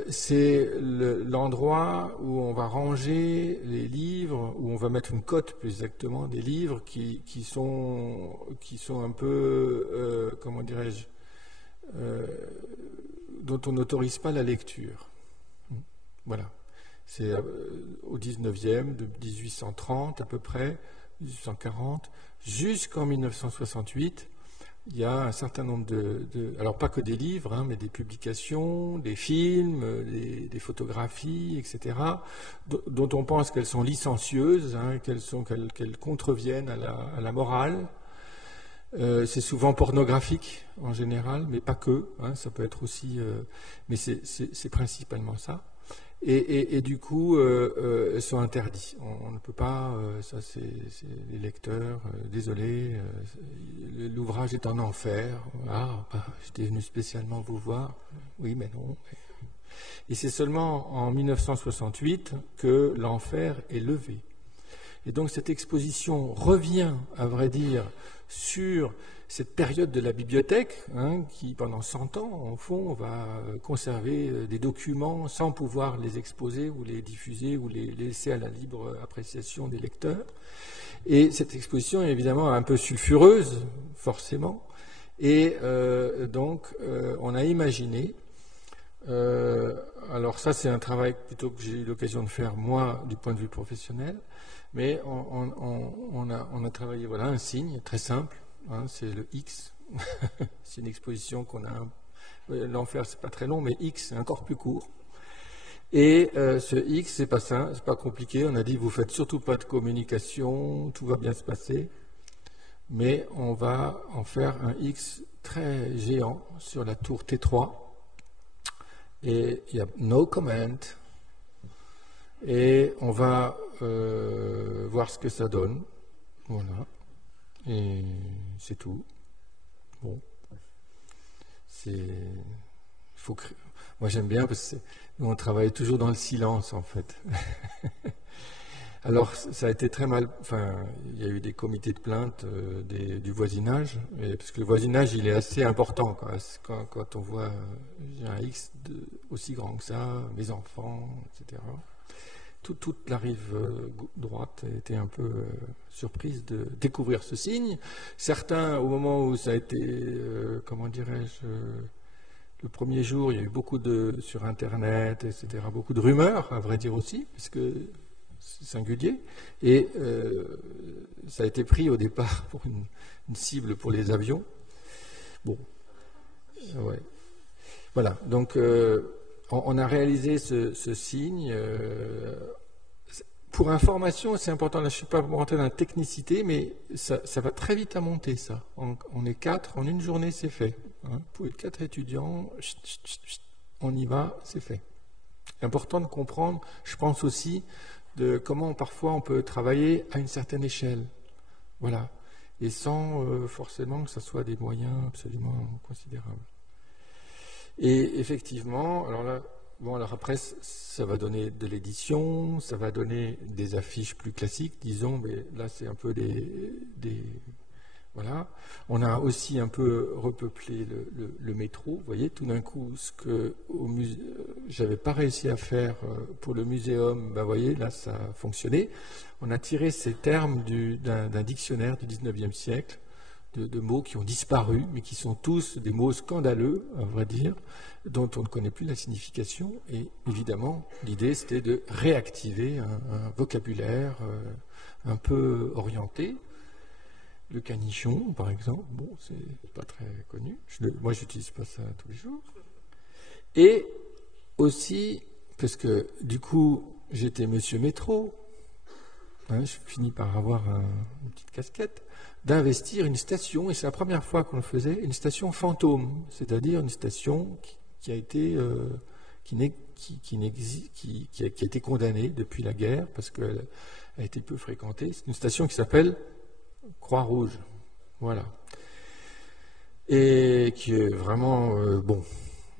c'est l'endroit où on va ranger les livres, où on va mettre une cote plus exactement, des livres qui sont un peu, comment dirais-je, dont on n'autorise pas la lecture. Voilà. C'est au 19e, de 1830 à peu près, 1840, jusqu'en 1968, il y a un certain nombre alors pas que des livres, mais des publications, des films, des photographies, etc., dont on pense qu'elles sont licencieuses, qu'elles contreviennent à la morale. C'est souvent pornographique en général, mais pas que, ça peut être aussi, mais c'est principalement ça. Et du coup, elles sont interdites. On ne peut pas, ça c'est les lecteurs, désolé, l'ouvrage est en enfer. Ah, j'étais venu spécialement vous voir. Oui, mais non. Et c'est seulement en 1968 que l'enfer est levé. Et donc cette exposition revient, à vrai dire, sur cette période de la bibliothèque, qui pendant 100 ans, en fond, va conserver des documents sans pouvoir les exposer ou les diffuser ou les laisser à la libre appréciation des lecteurs. Et cette exposition est évidemment un peu sulfureuse, forcément. Et donc, on a imaginé, alors ça c'est un travail plutôt que j'ai eu l'occasion de faire moi du point de vue professionnel, mais on a travaillé, voilà, un signe très simple, c'est le X. C'est une exposition qu'on a. L'enfer, c'est pas très long, mais X, c'est encore plus court. Et ce X, c'est pas ça, c'est pas compliqué. On a dit, vous faites surtout pas de communication, tout va bien se passer. Mais on va en faire un X très géant sur la tour T3. Et il y a no comment. Et on va voir ce que ça donne. Voilà. Et c'est tout. Bon. Moi j'aime bien parce que nous on travaille toujours dans le silence en fait. Alors ça a été très mal. Enfin, il y a eu des comités de plainte du voisinage, parce que le voisinage il est assez important quand on voit j'ai un X aussi grand que ça, mes enfants, etc. Toute la rive droite était un peu surprise de découvrir ce signe. Certains, au moment où ça a été, comment dirais-je, le premier jour, il y a eu beaucoup sur Internet, etc., beaucoup de rumeurs, à vrai dire aussi, parce que c'est singulier. Et ça a été pris au départ pour une cible pour les avions. Bon, ouais. Voilà, donc on a réalisé ce signe. Pour information, c'est important, là je ne suis pas rentré dans la technicité, mais ça va très vite à monter ça. On est 4, en une journée c'est fait. Hein. Pour les 4 étudiants, on y va, c'est fait. Important de comprendre, je pense aussi, de comment parfois on peut travailler à une certaine échelle. Voilà. Et sans forcément que ce soit des moyens absolument considérables. Et effectivement, alors là, bon, alors après, ça va donner de l'édition, ça va donner des affiches plus classiques, disons, mais là, c'est un peu voilà. On a aussi un peu repeuplé le métro. Vous voyez, tout d'un coup, ce que j'avais pas réussi à faire pour le muséum, ben, vous voyez, là, ça a fonctionné. On a tiré ces termes d'un dictionnaire du 19e siècle, de mots qui ont disparu, mais qui sont tous des mots scandaleux, à vrai dire, dont on ne connaît plus la signification. Et évidemment, l'idée, c'était de réactiver un vocabulaire un peu orienté. Le canichon, par exemple, bon, c'est pas très connu. Moi, j'utilise pas ça tous les jours. Et aussi, parce que du coup, j'étais monsieur métro, hein, je finis par avoir une petite casquette, d'investir une station, et c'est la première fois qu'on le faisait, une station fantôme, c'est-à-dire une station qui a été qui a été condamnée depuis la guerre parce qu'elle a été peu fréquentée. C'est une station qui s'appelle Croix-Rouge, voilà, et qui est vraiment bon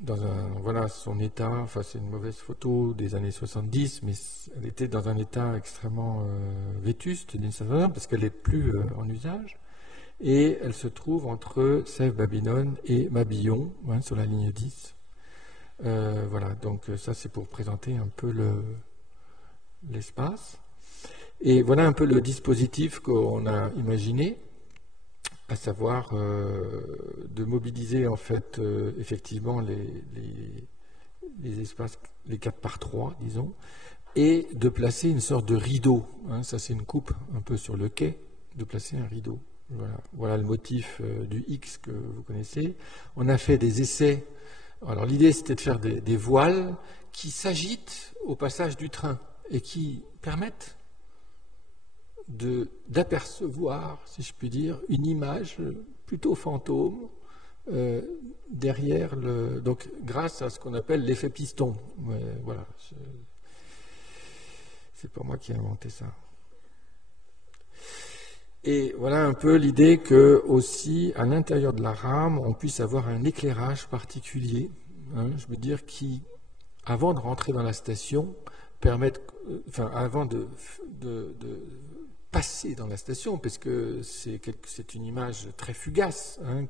dans voilà son état. Enfin, c'est une mauvaise photo des années 70, mais elle était dans un état extrêmement vétuste d'une certaine manière parce qu'elle n'est plus en usage. Et elle se trouve entre Sèvres-Babylone et Mabillon, hein, sur la ligne 10. Voilà, donc ça c'est pour présenter un peu l'espace. Et voilà un peu le dispositif qu'on a imaginé, à savoir de mobiliser en fait effectivement les espaces, les 4x3, disons, et de placer une sorte de rideau. Hein, ça c'est une coupe un peu sur le quai, de placer un rideau. Voilà le motif du X que vous connaissez. On a fait des essais. Alors l'idée c'était de faire des voiles qui s'agitent au passage du train et qui permettent d'apercevoir, si je puis dire, une image plutôt fantôme derrière donc grâce à ce qu'on appelle l'effet piston. Voilà, c'est pas moi qui ai inventé ça. Et voilà un peu l'idée que aussi à l'intérieur de la rame, on puisse avoir un éclairage particulier, hein, je veux dire, qui, avant de rentrer dans la station, avant de passer dans la station, parce que c'est une image très fugace, hein,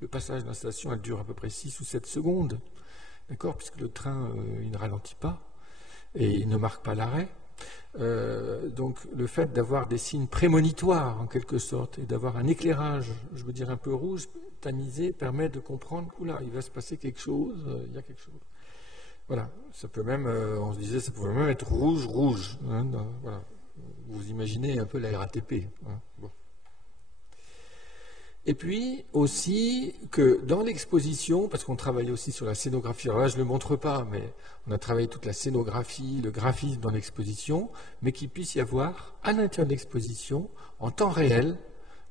le passage dans la station, elle dure à peu près 6 ou 7 secondes, d'accord, puisque le train, il ne ralentit pas, et il ne marque pas l'arrêt. Donc le fait d'avoir des signes prémonitoires en quelque sorte et d'avoir un éclairage, je veux dire un peu rouge, tamisé, permet de comprendre oula, il va se passer quelque chose, il y a quelque chose. Voilà, ça peut même, on se disait, ça pouvait même être rouge, hein, voilà. Vous imaginez un peu la RATP. Hein, bon. Et puis aussi que dans l'exposition, parce qu'on travaillait aussi sur la scénographie, alors là je ne le montre pas, mais on a travaillé toute la scénographie, le graphisme dans l'exposition, mais qu'il puisse y avoir à l'intérieur de l'exposition, en temps réel,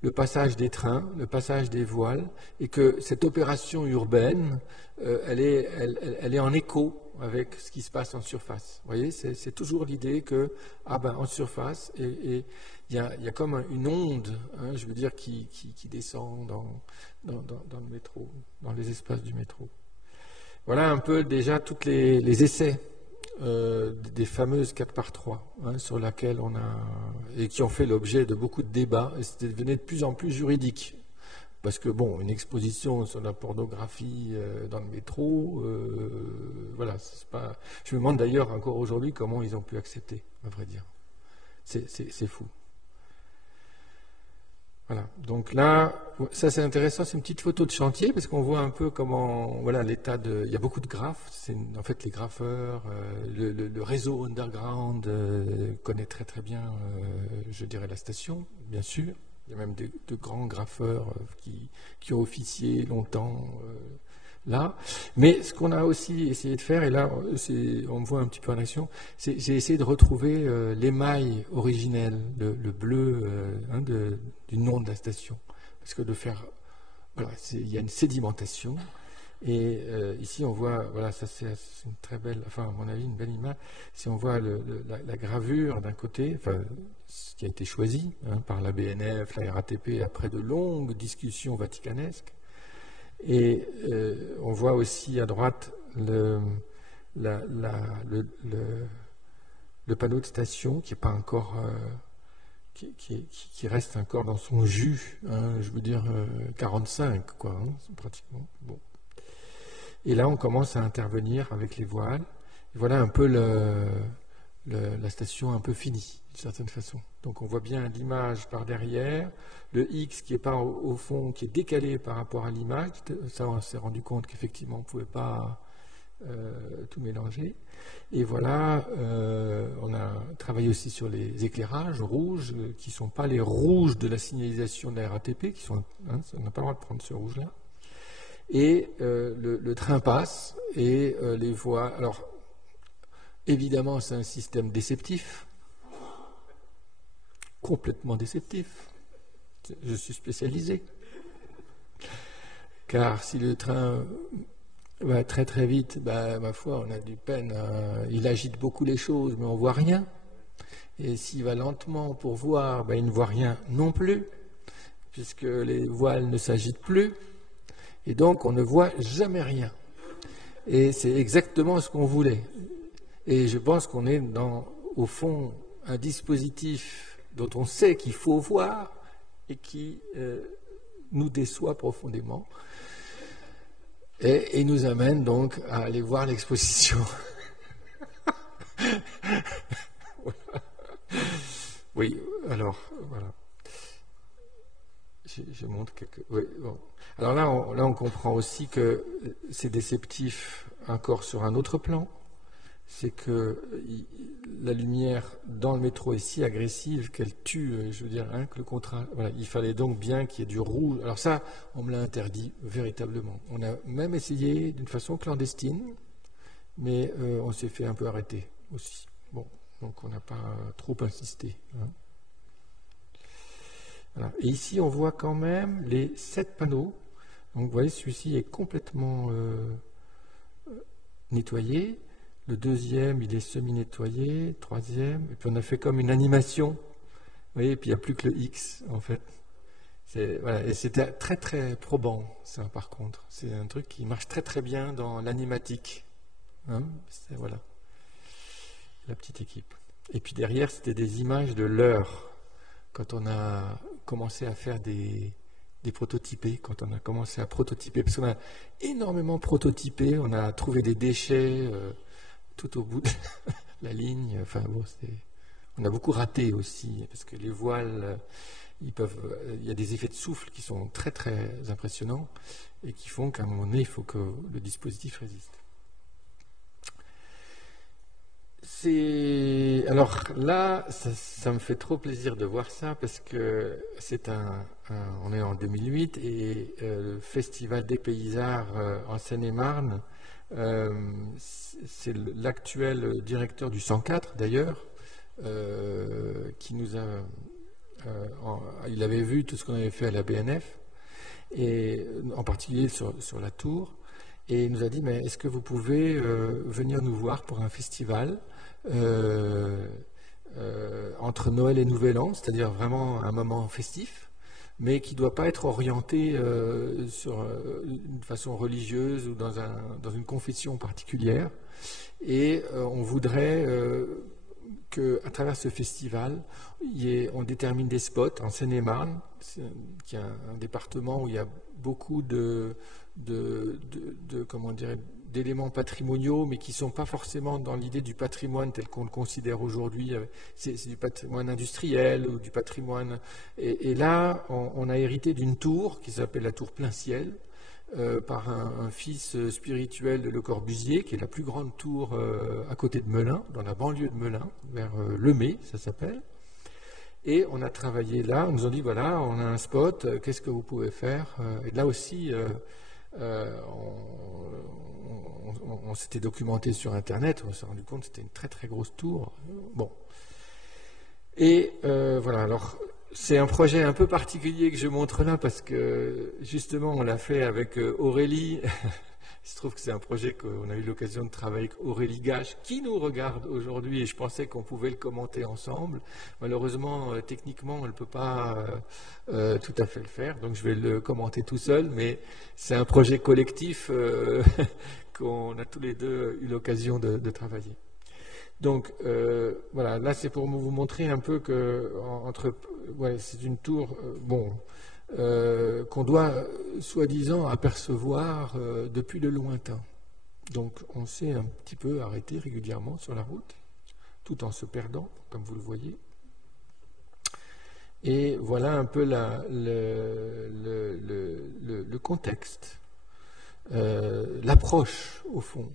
le passage des trains, le passage des voiles, et que cette opération urbaine, elle est en écho avec ce qui se passe en surface. Vous voyez, c'est toujours l'idée que, en surface, et il y a comme une onde, hein, je veux dire, qui descend dans le métro, dans les espaces du métro. Voilà un peu déjà tous les essais des fameuses 4x3, hein, sur laquelle on a, et qui ont fait l'objet de beaucoup de débats, et c'était devenu de plus en plus juridique. Parce que, bon, une exposition sur la pornographie dans le métro, voilà, c'est pas... Je me demande d'ailleurs encore aujourd'hui comment ils ont pu accepter, à vrai dire. C'est fou. Voilà, donc là, ça c'est intéressant, c'est une petite photo de chantier, parce qu'on voit un peu comment, voilà, l'état de... Il y a beaucoup de graphes, c'est en fait les graffeurs, le réseau underground connaît très très bien, je dirais, la station, bien sûr. Il y a même de grands graffeurs qui ont officié longtemps là. Mais ce qu'on a aussi essayé de faire, et là on me voit un petit peu en action, j'ai essayé de retrouver l'émail originel, le bleu du nom de la station. Parce que de faire, voilà, il y a une sédimentation. Et ici on voit, voilà, ça c'est une très belle, enfin à mon avis une belle image. Si on voit la gravure d'un côté, enfin ce qui a été choisi par la BNF, la RATP après de longues discussions vaticanesques. Et on voit aussi à droite le panneau de station qui est pas encore, qui reste encore dans son jus, je veux dire 45 quoi, pratiquement. Bon. Et là, on commence à intervenir avec les voiles. Et voilà un peu la station un peu finie, d'une certaine façon. Donc on voit bien l'image par derrière, le X qui est pas au fond, qui est décalé par rapport à l'image. Ça, on s'est rendu compte qu'effectivement, on ne pouvait pas tout mélanger. Et voilà, on a travaillé aussi sur les éclairages rouges, qui ne sont pas les rouges de la signalisation de la RATP, qui sont, on n'a pas le droit de prendre ce rouge-là. Et le train passe et les voies. Alors, évidemment, c'est un système déceptif, complètement déceptif. Je suis spécialisé. Car si le train va très très vite, ma foi, on a du peine. Il agite beaucoup les choses, mais on ne voit rien. Et s'il va lentement pour voir, il ne voit rien non plus, puisque les voiles ne s'agitent plus. Et donc, on ne voit jamais rien. Et c'est exactement ce qu'on voulait. Et je pense qu'on est au fond, un dispositif dont on sait qu'il faut voir et qui nous déçoit profondément. Et nous amène donc à aller voir l'exposition. Voilà. Oui, alors, voilà. Je montre quelques... Oui, bon. Alors là, on comprend aussi que c'est déceptif encore sur un autre plan. C'est que la lumière dans le métro est si agressive qu'elle tue, je veux dire, que le contraste. Voilà, il fallait donc bien qu'il y ait du rouge. Alors ça, on me l'a interdit véritablement. On a même essayé d'une façon clandestine, mais on s'est fait un peu arrêter aussi. Bon, donc on n'a pas trop insisté. Voilà. Et ici, on voit quand même les 7 panneaux. Donc vous voyez, celui-ci est complètement nettoyé. Le deuxième, il est semi-nettoyé. Troisième, et puis on a fait comme une animation. Vous voyez, et puis il n'y a plus que le X, en fait. Voilà. Et c'était très très probant, ça, par contre. C'est un truc qui marche très très bien dans l'animatique. Voilà, la petite équipe. Et puis derrière, c'était des images de l'heure. Quand on a commencé à faire des prototypés, quand on a commencé à prototyper, parce qu'on a énormément prototypé, on a trouvé des déchets tout au bout de la ligne. Enfin bon, on a beaucoup raté aussi, parce que les voiles, il y a des effets de souffle qui sont très très impressionnants et qui font qu'à un moment donné, il faut que le dispositif résiste. Alors là, ça me fait trop plaisir de voir ça parce que on est en 2008 et le Festival des Paysards en Seine-et-Marne, c'est l'actuel directeur du 104 d'ailleurs, qui nous a, il avait vu tout ce qu'on avait fait à la BNF et en particulier sur la tour. Et il nous a dit, mais est-ce que vous pouvez venir nous voir pour un festival entre Noël et Nouvel An, c'est-à-dire vraiment un moment festif, mais qui ne doit pas être orienté sur une façon religieuse ou dans une confession particulière. Et on voudrait qu'à travers ce festival, on détermine des spots en Seine-et-Marne, qui est un département où il y a beaucoup comment dire, d'éléments patrimoniaux, mais qui ne sont pas forcément dans l'idée du patrimoine tel qu'on le considère aujourd'hui. C'est du patrimoine industriel ou du patrimoine. Et là, on a hérité d'une tour qui s'appelle la tour Plein Ciel, par un fils spirituel de Le Corbusier, qui est la plus grande tour à côté de Melun, dans la banlieue de Melun, vers Lemay, ça s'appelle. Et on a travaillé là, on nous a dit, voilà, on a un spot, qu'est-ce que vous pouvez faire? Et là aussi, On s'était documenté sur Internet, on s'est rendu compte que c'était une très très grosse tour. Bon. Et voilà, alors c'est un projet un peu particulier que je montre là parce que justement on l'a fait avec Aurélie. Il se trouve que c'est un projet qu'on a eu l'occasion de travailler avec Aurélie Gache, qui nous regarde aujourd'hui, et je pensais qu'on pouvait le commenter ensemble. Malheureusement, techniquement, on ne peut pas tout à fait le faire, donc je vais le commenter tout seul, mais c'est un projet collectif qu'on a tous les deux eu l'occasion de travailler. Donc voilà, là c'est pour vous montrer un peu que c'est une tour, qu'on doit soi-disant apercevoir depuis le lointain. Donc on s'est un petit peu arrêté régulièrement sur la route, tout en se perdant, comme vous le voyez. Et voilà un peu le contexte, l'approche au fond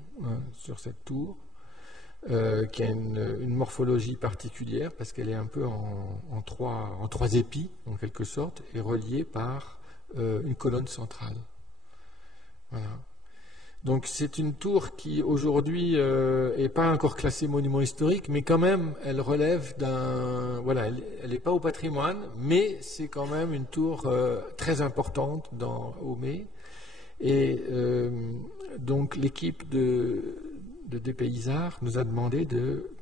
sur cette tour. Qui a une morphologie particulière parce qu'elle est un peu en trois épis en quelque sorte et reliée par une colonne centrale. Voilà. Donc c'est une tour qui aujourd'hui n'est pas encore classée monument historique, mais quand même elle relève d'un... Voilà, elle n'est pas au patrimoine, mais c'est quand même une tour très importante dans Aumé. Et donc l'équipe de Dépaysart nous a demandé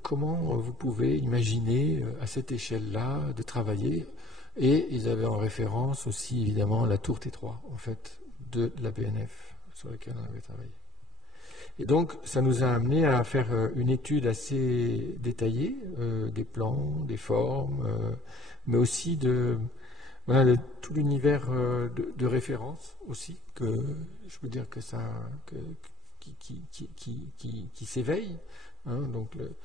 comment vous pouvez imaginer à cette échelle-là de travailler, et ils avaient en référence aussi évidemment la tour T3 en fait de la BNF sur laquelle on avait travaillé. Et donc ça nous a amené à faire une étude assez détaillée des plans, des formes, mais aussi de tout l'univers de référence aussi, que je veux dire que ça... qui s'éveille, donc le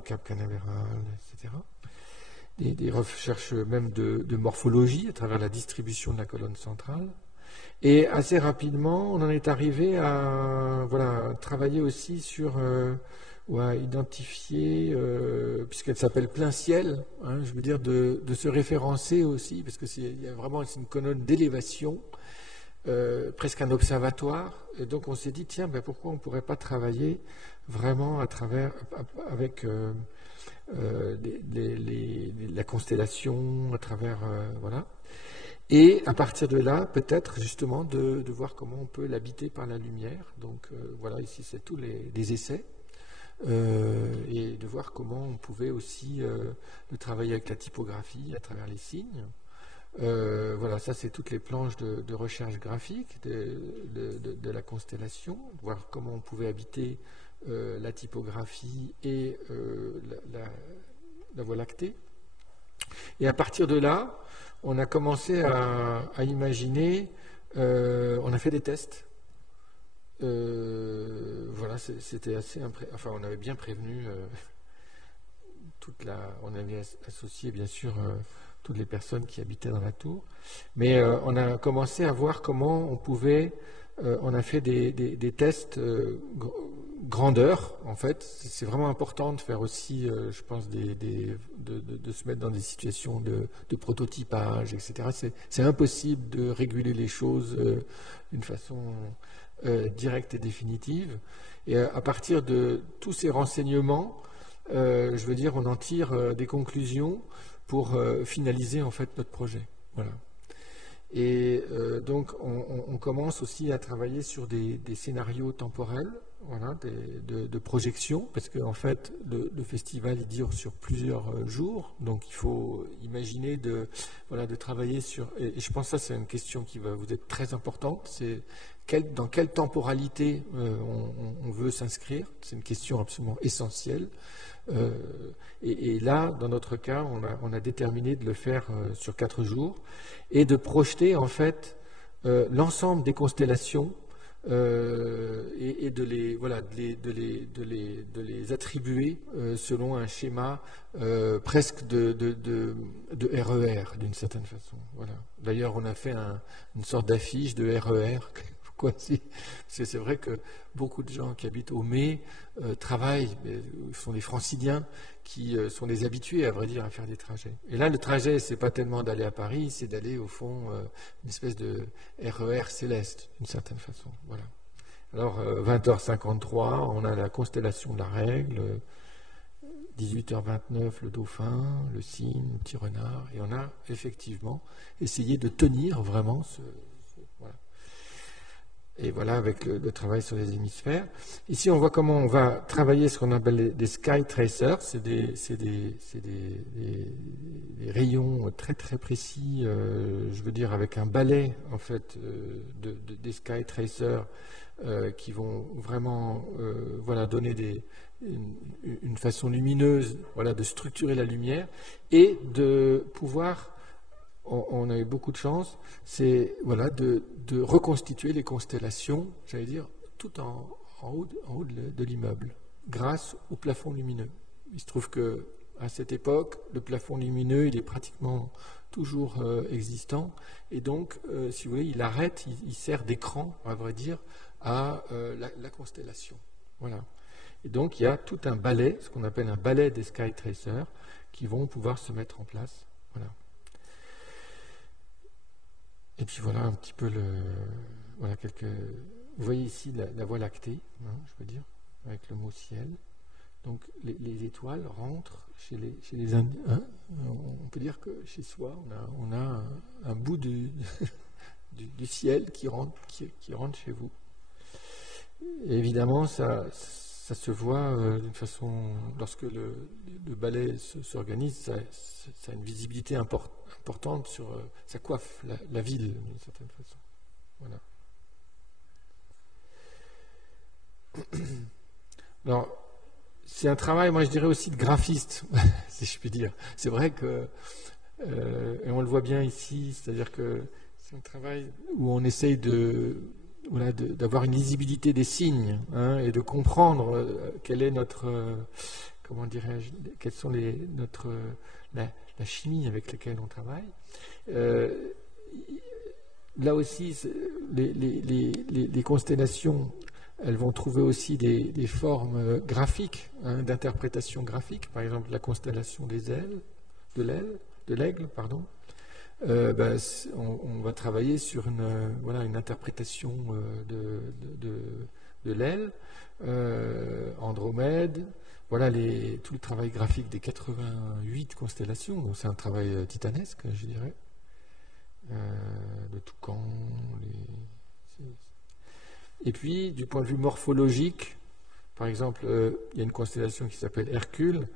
Cap Canaveral, etc. Des recherches même de morphologie à travers la distribution de la colonne centrale. Et assez rapidement, on en est arrivé à travailler aussi sur, ou à identifier, puisqu'elle s'appelle Plein Ciel, je veux dire de se référencer aussi, parce que il y a vraiment une colonne d'élévation, presque un observatoire, et donc on s'est dit tiens, pourquoi on ne pourrait pas travailler vraiment avec la constellation, à travers et à partir de là peut-être justement de voir comment on peut l'habiter par la lumière. Donc ici c'est tous les essais, et de voir comment on pouvait aussi le travailler avec la typographie à travers les signes. Ça c'est toutes les planches de recherche graphique de la constellation, voir comment on pouvait habiter la typographie et la Voie lactée. Et à partir de là, on a commencé à imaginer, on a fait des tests. C'était assez on avait bien prévenu on avait associé bien sûr toutes les personnes qui habitaient dans la tour, mais on a commencé à voir comment on pouvait, on a fait des tests grandeur, en fait. C'est vraiment important de faire aussi, je pense, de se mettre dans des situations de prototypage, etc. C'est impossible de réguler les choses d'une façon directe et définitive. Et à partir de tous ces renseignements, je veux dire, on en tire des conclusions pour finaliser en fait notre projet. Voilà. Et donc on commence aussi à travailler sur des scénarios temporels, de projection, parce qu'en fait le festival il dure sur plusieurs jours, donc il faut imaginer de travailler sur, et je pense que ça c'est une question qui va vous être très importante, c'est dans quelle temporalité on veut s'inscrire. C'est une question absolument essentielle. Et là, dans notre cas, on a déterminé de le faire sur 4 jours et de projeter en fait l'ensemble des constellations et de les attribuer selon un schéma presque de RER d'une certaine façon. Voilà. D'ailleurs, on a fait une sorte d'affiche de RER Pourquoi si? Parce que c'est vrai que beaucoup de gens qui habitent au Mets travaillent, sont des franciliens qui sont des habitués, à vrai dire, à faire des trajets. Et là, le trajet, c'est pas tellement d'aller à Paris, c'est d'aller, au fond, une espèce de RER céleste, d'une certaine façon. Voilà. Alors, 20h53, on a la constellation de la Règle, 18h29, le Dauphin, le Cygne, le Petit Renard, et on a effectivement essayé de tenir vraiment voilà. Et voilà, avec le travail sur les hémisphères. Ici, on voit comment on va travailler ce qu'on appelle des sky tracers. C'est des rayons très très précis, je veux dire avec un balai en fait des sky tracers qui vont vraiment voilà, donner une façon lumineuse voilà, de structurer la lumière et de pouvoir, on a eu beaucoup de chance, c'est voilà, de reconstituer les constellations, j'allais dire, tout en haut de l'immeuble, grâce au plafond lumineux. Il se trouve que à cette époque, le plafond lumineux, il est pratiquement toujours existant, et donc, si vous voulez, il arrête, il sert d'écran, à vrai dire, à la constellation. Voilà. Et donc, il y a tout un balai, ce qu'on appelle un balai des sky tracers, qui vont pouvoir se mettre en place. Voilà. Et puis voilà un petit peu voilà quelques. Vous voyez ici la Voie lactée, hein, je veux dire, avec le mot ciel. Donc les étoiles rentrent chez les Indiens. Hein, on peut dire que chez soi, on a un bout du ciel qui rentre chez vous. Et évidemment, ça se voit d'une façon, lorsque le ballet s'organise, ça a une visibilité importante sur, ça coiffe la ville d'une certaine façon. Voilà. Alors, c'est un travail, moi je dirais aussi de graphiste, si je puis dire. C'est vrai que, et on le voit bien ici, c'est-à-dire que c'est un travail où on essaye d'avoir une lisibilité des signes, hein, et de comprendre quelle est notre, comment dirais-je, quelles sont la chimie avec laquelle on travaille. Là aussi, les constellations, elles vont trouver aussi des formes graphiques, hein, d'interprétation graphique. Par exemple, la constellation des ailes, de l'aigle, pardon. On va travailler sur une interprétation de l'aile, Andromède. Voilà tout le travail graphique des 88 constellations. Donc c'est un travail titanesque, je dirais. Le toucan. Et puis, du point de vue morphologique, par exemple, il y a une constellation qui s'appelle Hercule.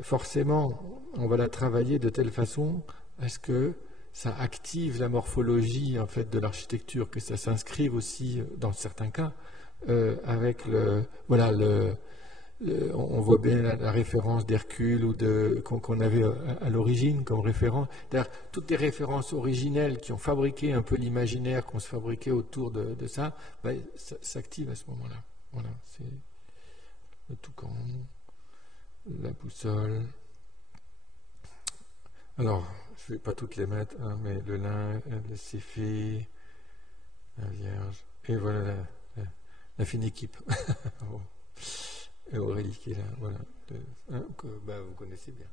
Forcément, on va la travailler de telle façon à ce que ça active la morphologie en fait de l'architecture, que ça s'inscrive aussi, dans certains cas, avec on voit bien la référence d'Hercule ou qu'on avait à l'origine comme référence. D'ailleurs, toutes les références originelles qui ont fabriqué un peu l'imaginaire qu'on se fabriquait autour de ça, ça s'active à ce moment-là. Voilà, c'est le toucan, la boussole. Alors, je ne vais pas toutes les mettre, hein, mais le lin, le céphée, la Vierge, et voilà la fine équipe. Bon. Et Aurélie qui est là, voilà, que vous connaissez bien.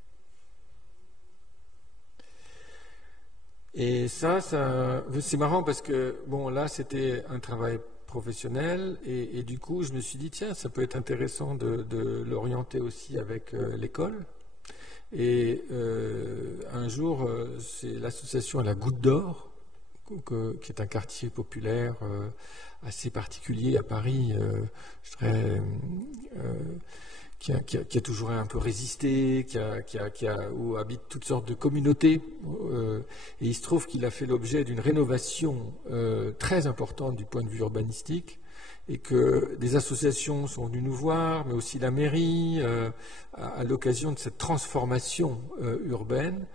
Et ça c'est marrant parce que, bon, là, c'était un travail professionnel, et du coup, je me suis dit, tiens, ça peut être intéressant de l'orienter aussi avec l'école. Et un jour, c'est l'association à la Goutte d'Or, qui est un quartier populaire assez particulier à Paris, je dirais, qui a toujours un peu résisté, où habitent toutes sortes de communautés. Et il se trouve qu'il a fait l'objet d'une rénovation très importante du point de vue urbanistique, et que des associations sont venues nous voir, mais aussi la mairie, à l'occasion de cette transformation urbaine.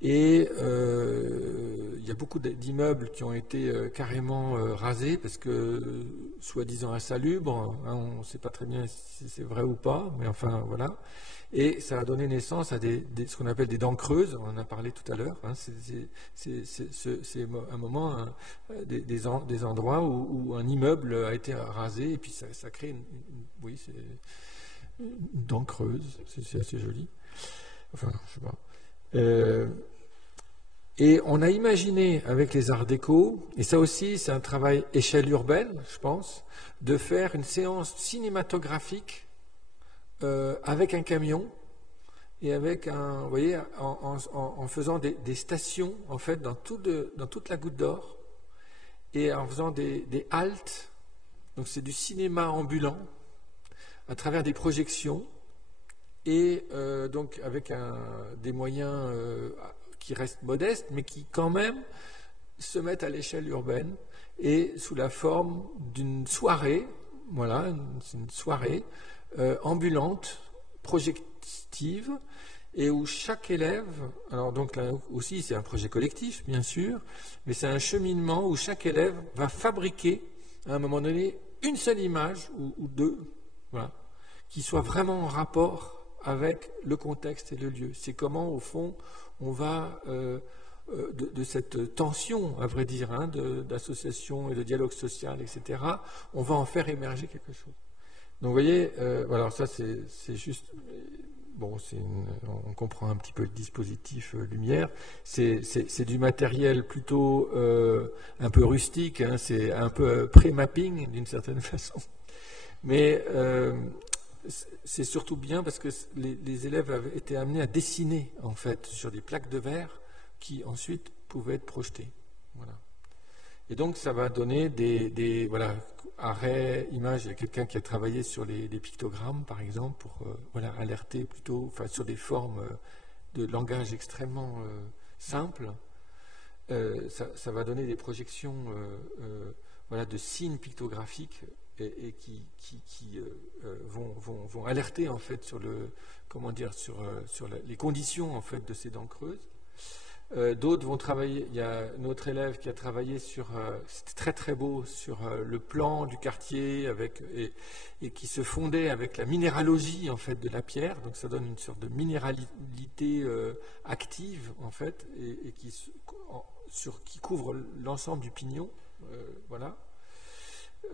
Et il y a beaucoup d'immeubles qui ont été carrément rasés parce que, soi-disant insalubres, hein, on ne sait pas très bien si c'est vrai ou pas, mais enfin voilà. Et ça a donné naissance à ce qu'on appelle des dents creuses, on en a parlé tout à l'heure. Hein, c'est un moment, des endroits où un immeuble a été rasé et puis ça crée oui, une dent creuse, c'est assez joli. Enfin, je sais pas. Et on a imaginé avec les arts déco, et ça aussi c'est un travail échelle urbaine, je pense, de faire une séance cinématographique avec un camion et avec vous voyez, en faisant des stations en fait dans toute la Goutte d'Or et en faisant des haltes. Donc c'est du cinéma ambulant à travers des projections et donc avec des moyens qui restent modestes, mais qui quand même se mettent à l'échelle urbaine et sous la forme d'une soirée, voilà, une soirée ambulante, projective, et où chaque élève, alors donc là aussi c'est un projet collectif bien sûr, mais c'est un cheminement où chaque élève va fabriquer à un moment donné une seule image ou deux, voilà, qui soit vraiment en rapport avec le contexte et le lieu. C'est comment au fond on va de cette tension, à vrai dire, hein, d'association et de dialogue social, etc., on va en faire émerger quelque chose. Donc vous voyez, voilà, ça c'est juste, bon, on comprend un petit peu le dispositif lumière, c'est du matériel plutôt un peu rustique, hein, c'est un peu pré-mapping d'une certaine façon, mais c'est surtout bien parce que les élèves avaient été amenés à dessiner en fait sur des plaques de verre qui ensuite pouvaient être projetées. Voilà. Et donc ça va donner voilà, arrêt, image. Il y a quelqu'un qui a travaillé sur les pictogrammes par exemple pour voilà, alerter plutôt enfin, sur des formes de langage extrêmement simples. Ça va donner des projections voilà, de signes pictographiques et qui vont alerter en fait sur les conditions en fait de ces dents creuses. D'autres vont travailler. Il y a un autre élève qui a travaillé c'était très très beau, sur le plan du quartier et qui se fondait avec la minéralogie en fait de la pierre. Donc ça donne une sorte de minéralité active en fait et qui couvre l'ensemble du pignon. Voilà.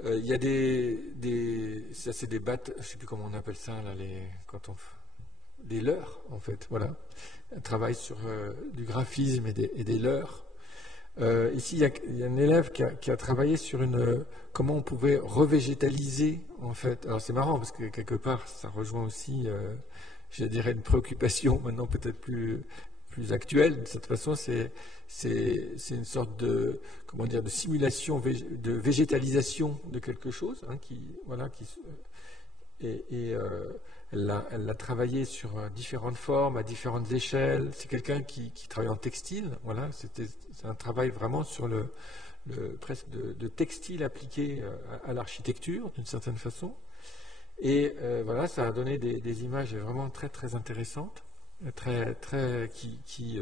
Il y a ça c'est des battes, je ne sais plus comment on appelle ça là, des leurres en fait, voilà. Un travail sur du graphisme et des leurres. Ici il y a un élève qui a travaillé sur comment on pouvait revégétaliser en fait. Alors c'est marrant parce que quelque part ça rejoint aussi, je dirais, une préoccupation maintenant peut-être plus actuelle. De cette façon, c'est une sorte de simulation de végétalisation de quelque chose, hein, elle a travaillé sur différentes formes, à différentes échelles. C'est quelqu'un qui travaille en textile. Voilà, c'est un travail vraiment sur presque de textile appliqué à l'architecture d'une certaine façon. Et voilà, ça a donné des images vraiment très très intéressantes. Qui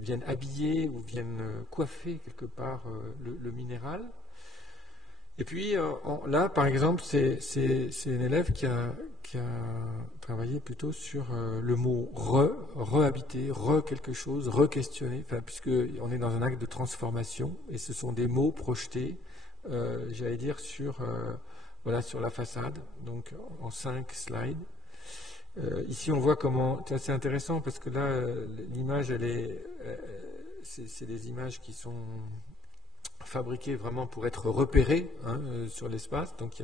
viennent habiller ou viennent coiffer quelque part le minéral. Et puis là, par exemple, c'est une élève qui a travaillé plutôt sur le mot rehabiter, quelque chose, re-questionner, puisqu'on est dans un acte de transformation et ce sont des mots projetés, j'allais dire, sur la façade, donc en 5 slides. Ici, on voit comment. C'est assez intéressant parce que là, l'image, c'est des images qui sont fabriquées vraiment pour être repérées, hein, sur l'espace. Donc,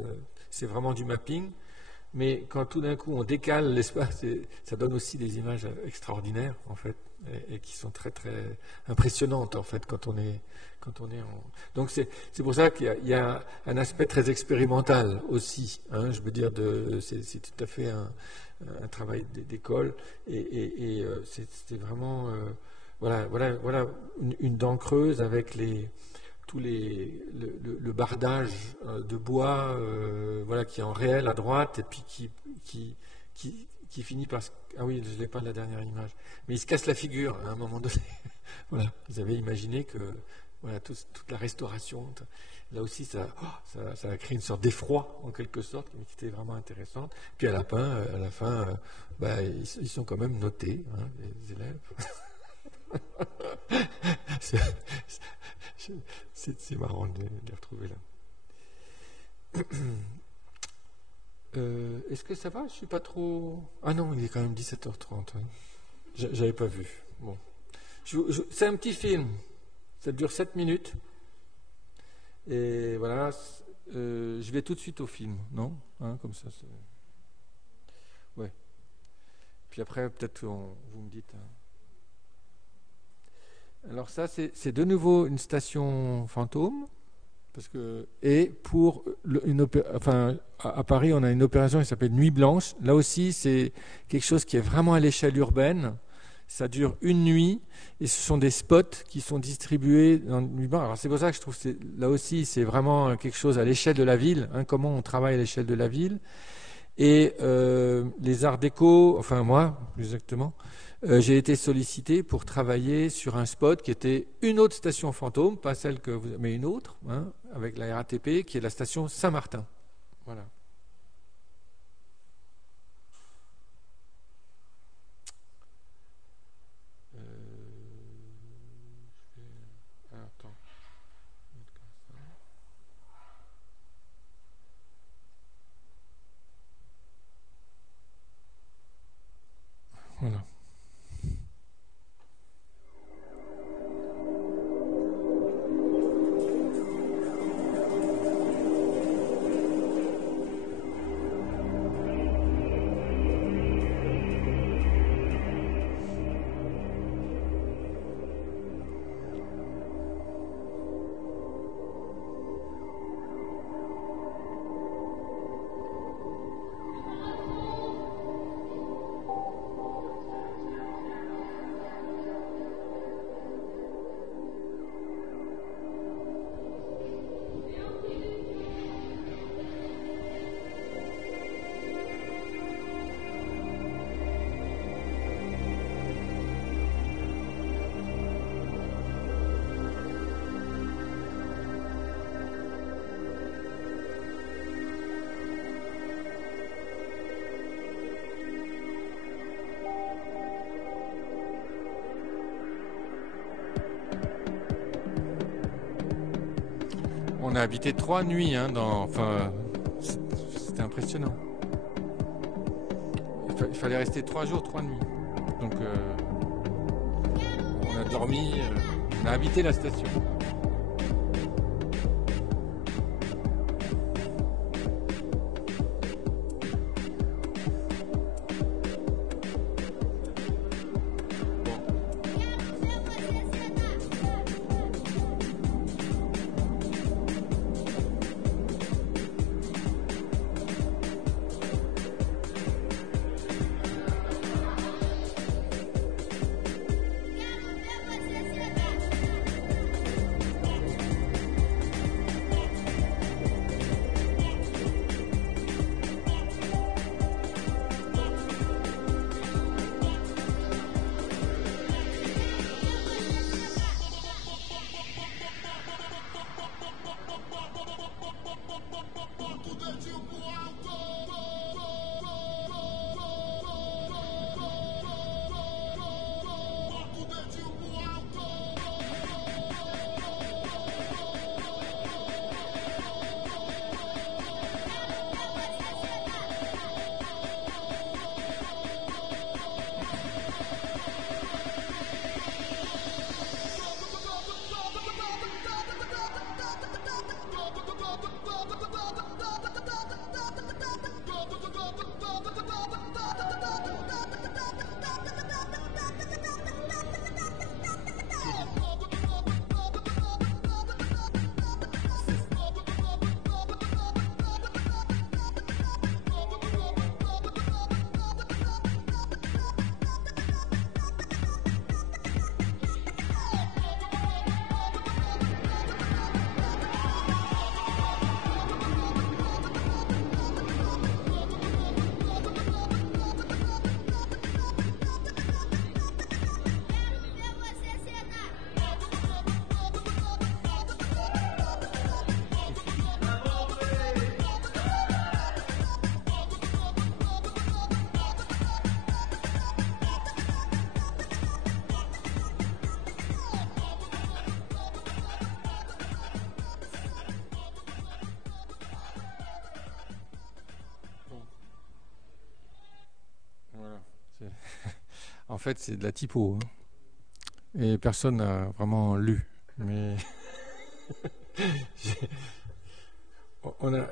c'est vraiment du mapping. Mais quand tout d'un coup on décale l'espace, ça donne aussi des images extraordinaires en fait, et qui sont très très impressionnantes en fait quand on est en. Donc c'est pour ça qu'il y a un aspect très expérimental aussi. Hein, je veux dire, c'est tout à fait un travail d'école et c'était vraiment voilà une dent creuse avec le bardage de bois, voilà, qui est en réel à droite et puis qui finit par... Ah oui, je ne l'ai pas la dernière image. Mais il se casse la figure à un moment donné. Voilà, vous avez imaginé que voilà, toute la restauration, là aussi, ça a créé une sorte d'effroi, en quelque sorte, qui était vraiment intéressante. Puis à la fin, ils sont quand même notés, hein, les élèves. C'est marrant de les retrouver là. Est-ce que ça va? Je suis pas trop... Ah non, il est quand même 17h30. Hein. J'avais pas vu. Bon. C'est un petit film. Ça dure 7 minutes. Et voilà. Je vais tout de suite au film, non hein, comme ça. Ouais. Puis après, peut-être vous me dites... Hein. Alors ça, c'est de nouveau une station fantôme. À Paris, on a une opération qui s'appelle Nuit Blanche. Là aussi, c'est quelque chose qui est vraiment à l'échelle urbaine. Ça dure une nuit et ce sont des spots qui sont distribués dans Nuit Blanche. Alors c'est pour ça que je trouve que là aussi, c'est vraiment quelque chose à l'échelle de la ville. Hein, comment on travaille à l'échelle de la ville. Et les arts déco, enfin moi, plus exactement, j'ai été sollicité pour travailler sur un spot qui était une autre station fantôme, pas celle que vous, mais une autre, hein, avec la RATP, qui est la station Saint-Martin. Voilà. Attends. Voilà. On a habité 3 nuits, hein, c'était impressionnant. Il fallait rester 3 jours, 3 nuits. Donc, on a dormi, on a habité la station. En fait, c'est de la typo, hein. Et personne n'a vraiment lu. Mais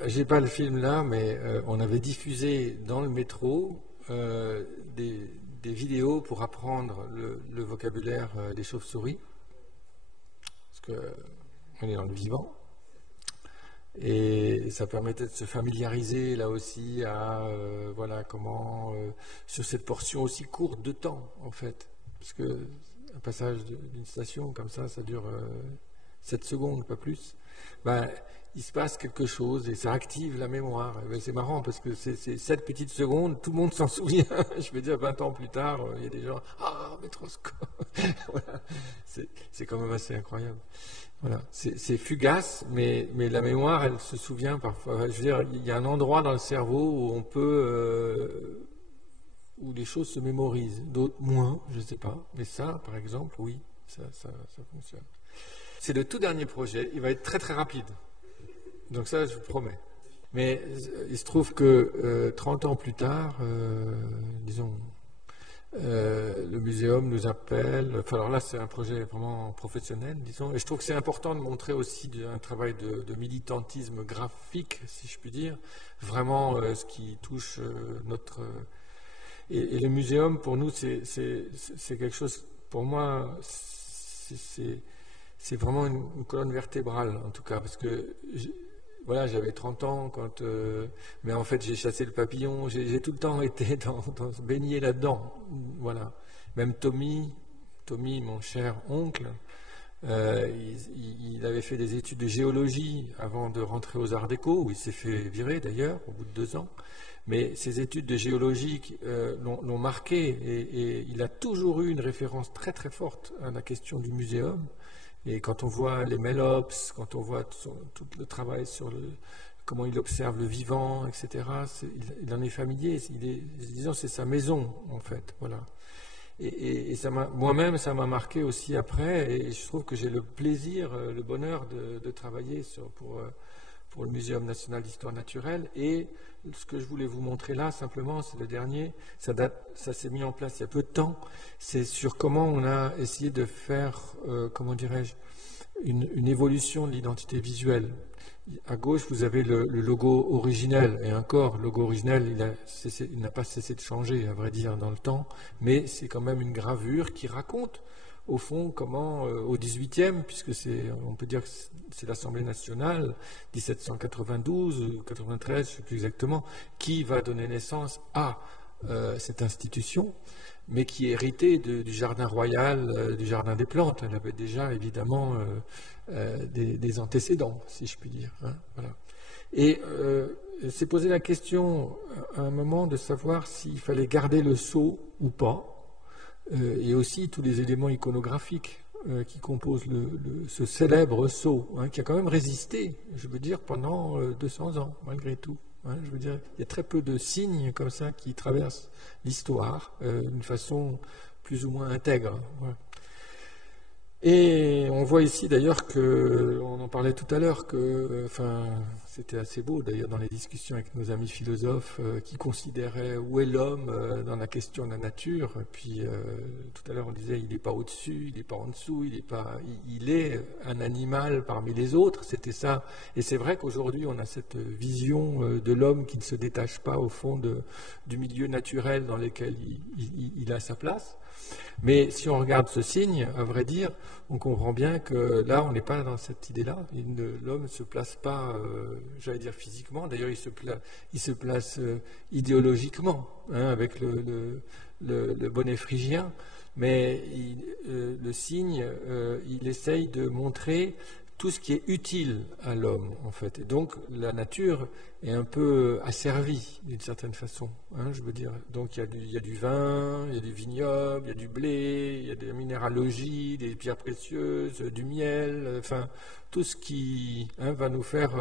j'ai pas le film là, mais on avait diffusé dans le métro des vidéos pour apprendre le vocabulaire des chauves-souris, parce que on est dans le vivant. Et ça permettait de se familiariser là aussi à voilà comment sur cette portion aussi courte de temps en fait, parce que un passage d'une station comme ça dure 7 secondes, pas plus. Ben, il se passe quelque chose et ça active la mémoire. Ben, c'est marrant parce que c'est 7 petites secondes, tout le monde s'en souvient. Je veux dire, 20 ans plus tard, il y a des gens, ah, métroscope. Voilà. C'est quand même assez incroyable. Voilà. C'est fugace, mais la mémoire, elle se souvient parfois. Je veux dire, il y a un endroit dans le cerveau où on peut, où les choses se mémorisent. D'autres moins, je ne sais pas. Mais ça, par exemple, oui, ça fonctionne. C'est le tout dernier projet. Il va être très très rapide. Donc ça, je vous promets. Mais il se trouve que 30 ans plus tard, disons, le muséum nous appelle. Enfin, alors là, c'est un projet vraiment professionnel, disons. Et je trouve que c'est important de montrer aussi un travail de militantisme graphique, si je puis dire. Vraiment, ce qui touche notre... Et le muséum, pour nous, c'est quelque chose... Pour moi, c'est vraiment une colonne vertébrale, en tout cas, parce que voilà, j'avais 30 ans, mais en fait, j'ai chassé le papillon, j'ai tout le temps été baigné là-dedans. Voilà. Même Tommy, mon cher oncle, il avait fait des études de géologie avant de rentrer aux Arts Déco, où il s'est fait virer d'ailleurs, au bout de 2 ans. Mais ces études de géologie l'ont marqué et il a toujours eu une référence très très forte à la question du muséum. Et quand on voit les Mélops, quand on voit tout le travail sur comment il observe le vivant, etc., il en est familier. Disons, c'est sa maison, en fait. Voilà. Et moi-même, ça m'a marqué aussi après. Et je trouve que j'ai le plaisir, le bonheur de travailler pour le Muséum national d'histoire naturelle. Et ce que je voulais vous montrer là, simplement, c'est le dernier. Ça s'est mis en place il y a peu de temps. C'est sur comment on a essayé de faire, comment dirais-je, une évolution de l'identité visuelle. À gauche, vous avez le logo originel. Et encore, le logo originel, il n'a pas cessé de changer, à vrai dire, dans le temps. Mais c'est quand même une gravure qui raconte, au fond, comment, au 18e, puisque on peut dire que c'est l'Assemblée nationale, 1792 ou 93, je ne sais plus exactement, qui va donner naissance à cette institution, mais qui est héritée du jardin royal, du jardin des plantes. Elle avait déjà, évidemment, des antécédents, si je puis dire. Hein, voilà. Et s'est posé la question, à un moment, de savoir s'il fallait garder le sceau ou pas. Et aussi tous les éléments iconographiques qui composent ce célèbre sceau, hein, qui a quand même résisté, je veux dire, pendant 200 ans, malgré tout. Hein, je veux dire, il y a très peu de signes comme ça qui traversent l'histoire d'une façon plus ou moins intègre. Ouais. Et on voit ici d'ailleurs on en parlait tout à l'heure, c'était assez beau d'ailleurs dans les discussions avec nos amis philosophes qui considéraient où est l'homme dans la question de la nature. Et puis tout à l'heure on disait il n'est pas au-dessus, il n'est pas en dessous, il est un animal parmi les autres. C'était ça. Et c'est vrai qu'aujourd'hui on a cette vision de l'homme qui ne se détache pas au fond du milieu naturel dans lequel il a sa place. Mais si on regarde ce signe, à vrai dire, on comprend bien que là, on n'est pas dans cette idée-là. L'homme ne se place pas, j'allais dire physiquement, d'ailleurs il se place idéologiquement, hein, avec le bonnet phrygien, mais le signe, il essaye de montrer tout ce qui est utile à l'homme, en fait. Et donc, la nature est un peu asservie, d'une certaine façon, hein, je veux dire. Donc, il y a du vin, il y a du vignoble, il y a du blé, il y a de la minéralogie, des pierres précieuses, du miel, enfin, tout ce qui va nous faire...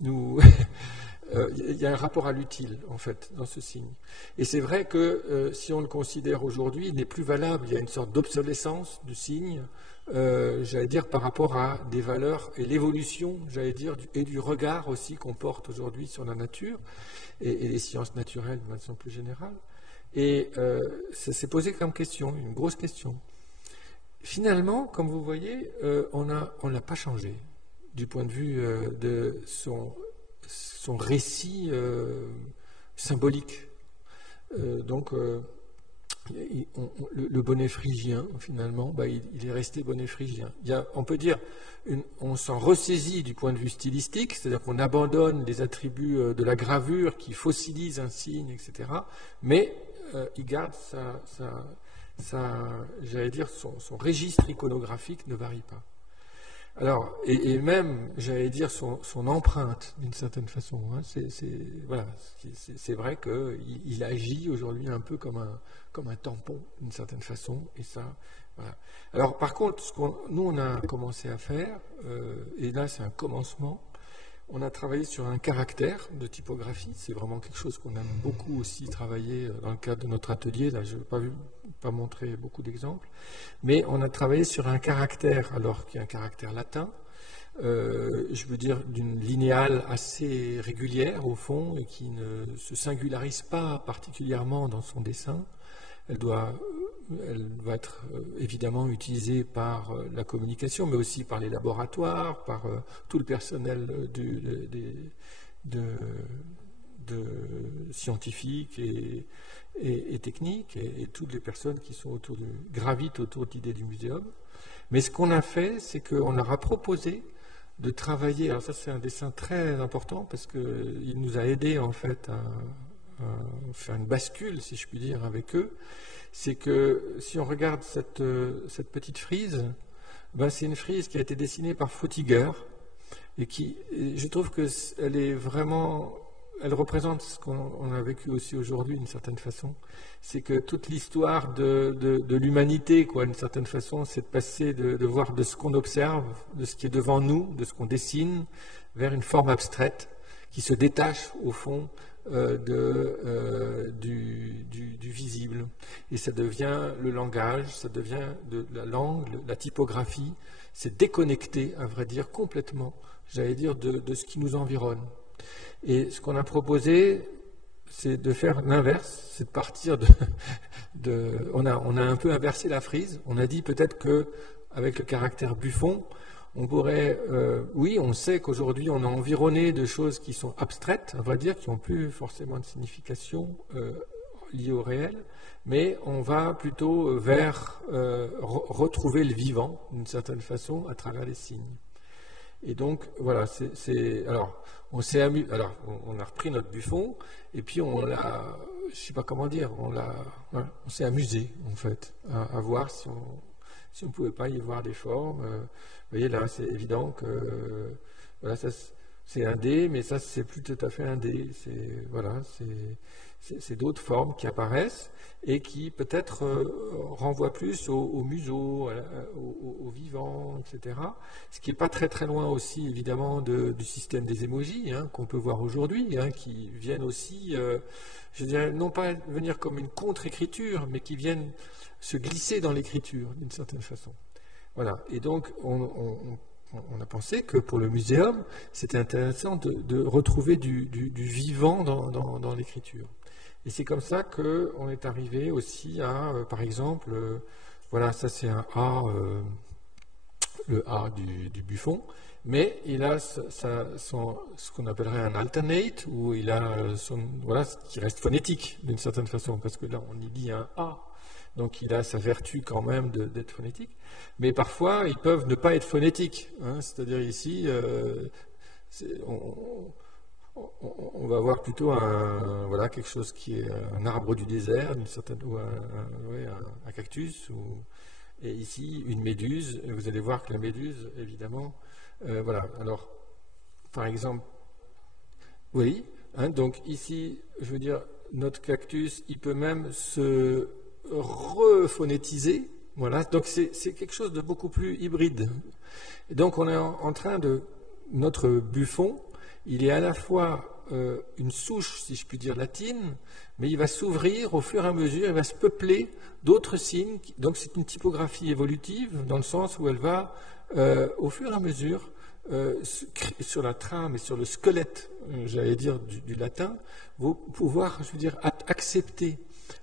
il y a un rapport à l'utile, en fait, dans ce signe. Et c'est vrai que si on le considère aujourd'hui, il n'est plus valable. Il y a une sorte d'obsolescence du signe, j'allais dire, par rapport à des valeurs et l'évolution, j'allais dire, et du regard aussi qu'on porte aujourd'hui sur la nature et les sciences naturelles de façon plus générale. Et ça s'est posé comme question, une grosse question. Finalement, comme vous voyez, on n'a pas changé du point de vue de son récit symbolique. Donc, le bonnet phrygien, finalement, il est resté bonnet phrygien. On peut dire, on s'en ressaisit du point de vue stylistique, c'est-à-dire qu'on abandonne les attributs de la gravure qui fossilise un signe, etc. Mais il garde j'allais dire, son registre iconographique ne varie pas. Alors, et même, j'allais dire, son empreinte, d'une certaine façon. Hein, c'est vrai qu'il agit aujourd'hui un peu comme un tampon, d'une certaine façon. Et ça, voilà. Alors, par contre, nous, on a commencé à faire, et là, c'est un commencement, on a travaillé sur un caractère de typographie. C'est vraiment quelque chose qu'on aime beaucoup aussi travailler dans le cadre de notre atelier. Là, je n'ai pas montré beaucoup d'exemples. Mais on a travaillé sur un caractère, alors qui est un caractère latin, je veux dire d'une linéale assez régulière au fond et qui ne se singularise pas particulièrement dans son dessin. Elle va être évidemment utilisée par la communication, mais aussi par les laboratoires, par tout le personnel scientifique et technique, et toutes les personnes qui sont gravitent autour de l'idée du muséum. Mais ce qu'on a fait, c'est qu'on leur a proposé de travailler. Alors ça, c'est un dessin très important parce qu'il nous a aidé en fait à faire une bascule, si je puis dire, avec eux. C'est que si on regarde cette petite frise, c'est une frise qui a été dessinée par Frutiger et je trouve qu'elle est vraiment, elle représente ce qu'on a vécu aussi aujourd'hui d'une certaine façon. C'est que toute l'histoire de l'humanité, quoi, d'une certaine façon, c'est de passer de voir de ce qu'on observe, de ce qui est devant nous, de ce qu'on dessine, vers une forme abstraite qui se détache au fond du visible. Et ça devient le langage, ça devient de la langue, la typographie, c'est déconnecté, à vrai dire, complètement, j'allais dire, de ce qui nous environne. Et ce qu'on a proposé, c'est de faire l'inverse, c'est de partir on a un peu inversé la frise, on a dit peut-être qu'avec le caractère Buffon, on pourrait, oui, on sait qu'aujourd'hui on est environné de choses qui sont abstraites, à vrai dire, qui n'ont plus forcément de signification liée au réel, mais on va plutôt vers retrouver le vivant, d'une certaine façon, à travers les signes. Et donc, voilà, alors, on s'est amusé, alors, on a repris notre Buffon, et puis on l'a, je ne sais pas comment dire, on s'est amusé, en fait, à voir si on ne pouvait pas y voir des formes. Vous voyez, là, c'est évident que voilà, ça, c'est un dé, mais ça, c'est plus tout à fait un dé. C'est d'autres formes qui apparaissent et qui peut-être renvoient plus au museau, au vivant, etc. Ce qui n'est pas très très loin aussi, évidemment, du système des émojis, hein, qu'on peut voir aujourd'hui, hein, qui viennent aussi, je dirais, non pas venir comme une contre-écriture, mais qui viennent se glisser dans l'écriture, d'une certaine façon. Voilà, et donc on a pensé que pour le muséum, c'était intéressant de retrouver du vivant dans l'écriture. Et c'est comme ça qu'on est arrivé aussi à, par exemple, voilà, ça c'est un A, le A du Buffon, mais il a ce qu'on appellerait un alternate, où il a voilà, ce qui reste phonétique d'une certaine façon, parce que là on y dit un A. Donc il a sa vertu quand même d'être phonétique. Mais parfois, ils peuvent ne pas être phonétiques. Hein, c'est-à-dire ici, on va avoir plutôt voilà, quelque chose qui est un arbre du désert, ou un cactus. Et ici, une méduse. Et vous allez voir que la méduse, évidemment, voilà. Alors, par exemple, oui. Hein, donc ici, je veux dire, notre cactus, il peut même se rephonétiser, voilà, donc c'est quelque chose de beaucoup plus hybride. Et donc on est en train notre Buffon, il est à la fois une souche, si je puis dire, latine, mais il va s'ouvrir au fur et à mesure, il va se peupler d'autres signes, donc c'est une typographie évolutive, dans le sens où elle va, au fur et à mesure, sur la trame et sur le squelette, j'allais dire, du latin, vous pouvoir, je veux dire, accepter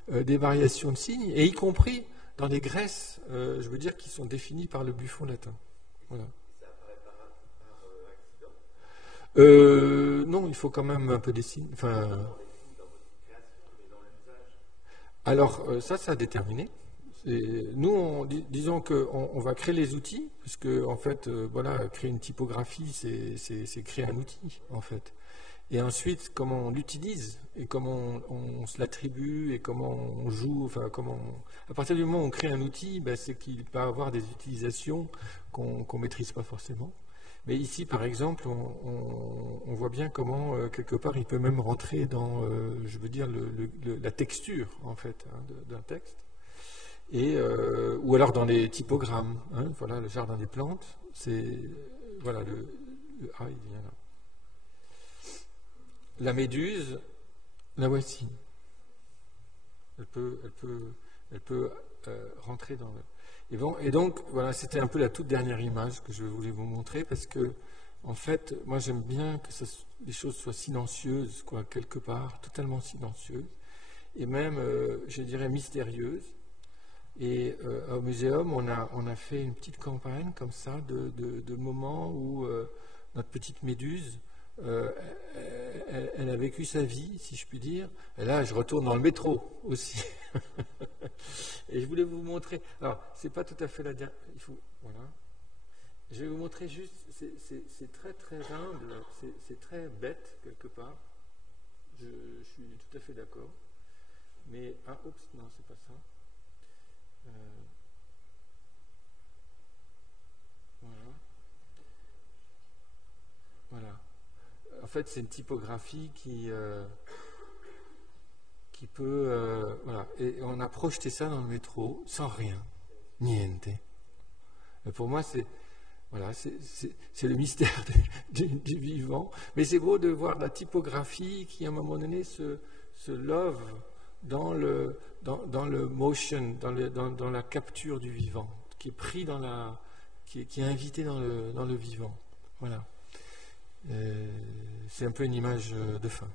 des variations de signes, et y compris dans les graisses, je veux dire, qui sont définies par le buffon latin. Voilà. Non, il faut quand même un peu des signes. Enfin, alors, ça a déterminé. Nous, disons qu'on va créer les outils, parce que, en fait, voilà, créer une typographie, c'est créer un outil, en fait. Et ensuite, comment on l'utilise, et comment on se l'attribue, et comment on joue, enfin, à partir du moment où on crée un outil, ben, c'est qu'il va avoir des utilisations qu'on ne maîtrise pas forcément. Mais ici, par exemple, on voit bien comment, quelque part, il peut même rentrer dans, je veux dire, la texture, en fait, hein, d'un texte. Ou alors dans les typogrammes. Hein, voilà, le jardin des plantes, c'est... Voilà, le A, il vient là. La méduse, la voici. Elle peut rentrer dans le... Et donc, voilà, c'était un peu la toute dernière image que je voulais vous montrer, parce que, en fait, moi j'aime bien que les choses soient silencieuses, quoi, quelque part, totalement silencieuses, et même, je dirais, mystérieuses. Et au muséum, on a fait une petite campagne comme ça, de moments où notre petite méduse, elle a vécu sa vie, si je puis dire. Et là, je retourne dans le métro aussi. Et je voulais vous montrer. Alors, c'est pas tout à fait la dernière. Il faut. Voilà. Je vais vous montrer juste. C'est très très humble. C'est très bête quelque part. Je suis tout à fait d'accord. Mais oups, non, c'est pas ça. Voilà. Voilà. En fait, c'est une typographie qui peut... voilà. Et on a projeté ça dans le métro, sans rien. Niente. Et pour moi, c'est le mystère du vivant. Mais c'est beau de voir la typographie qui, à un moment donné, se love dans le motion, dans la capture du vivant, qui est pris qui est invité dans le vivant. Voilà. C'est un peu une image de fin.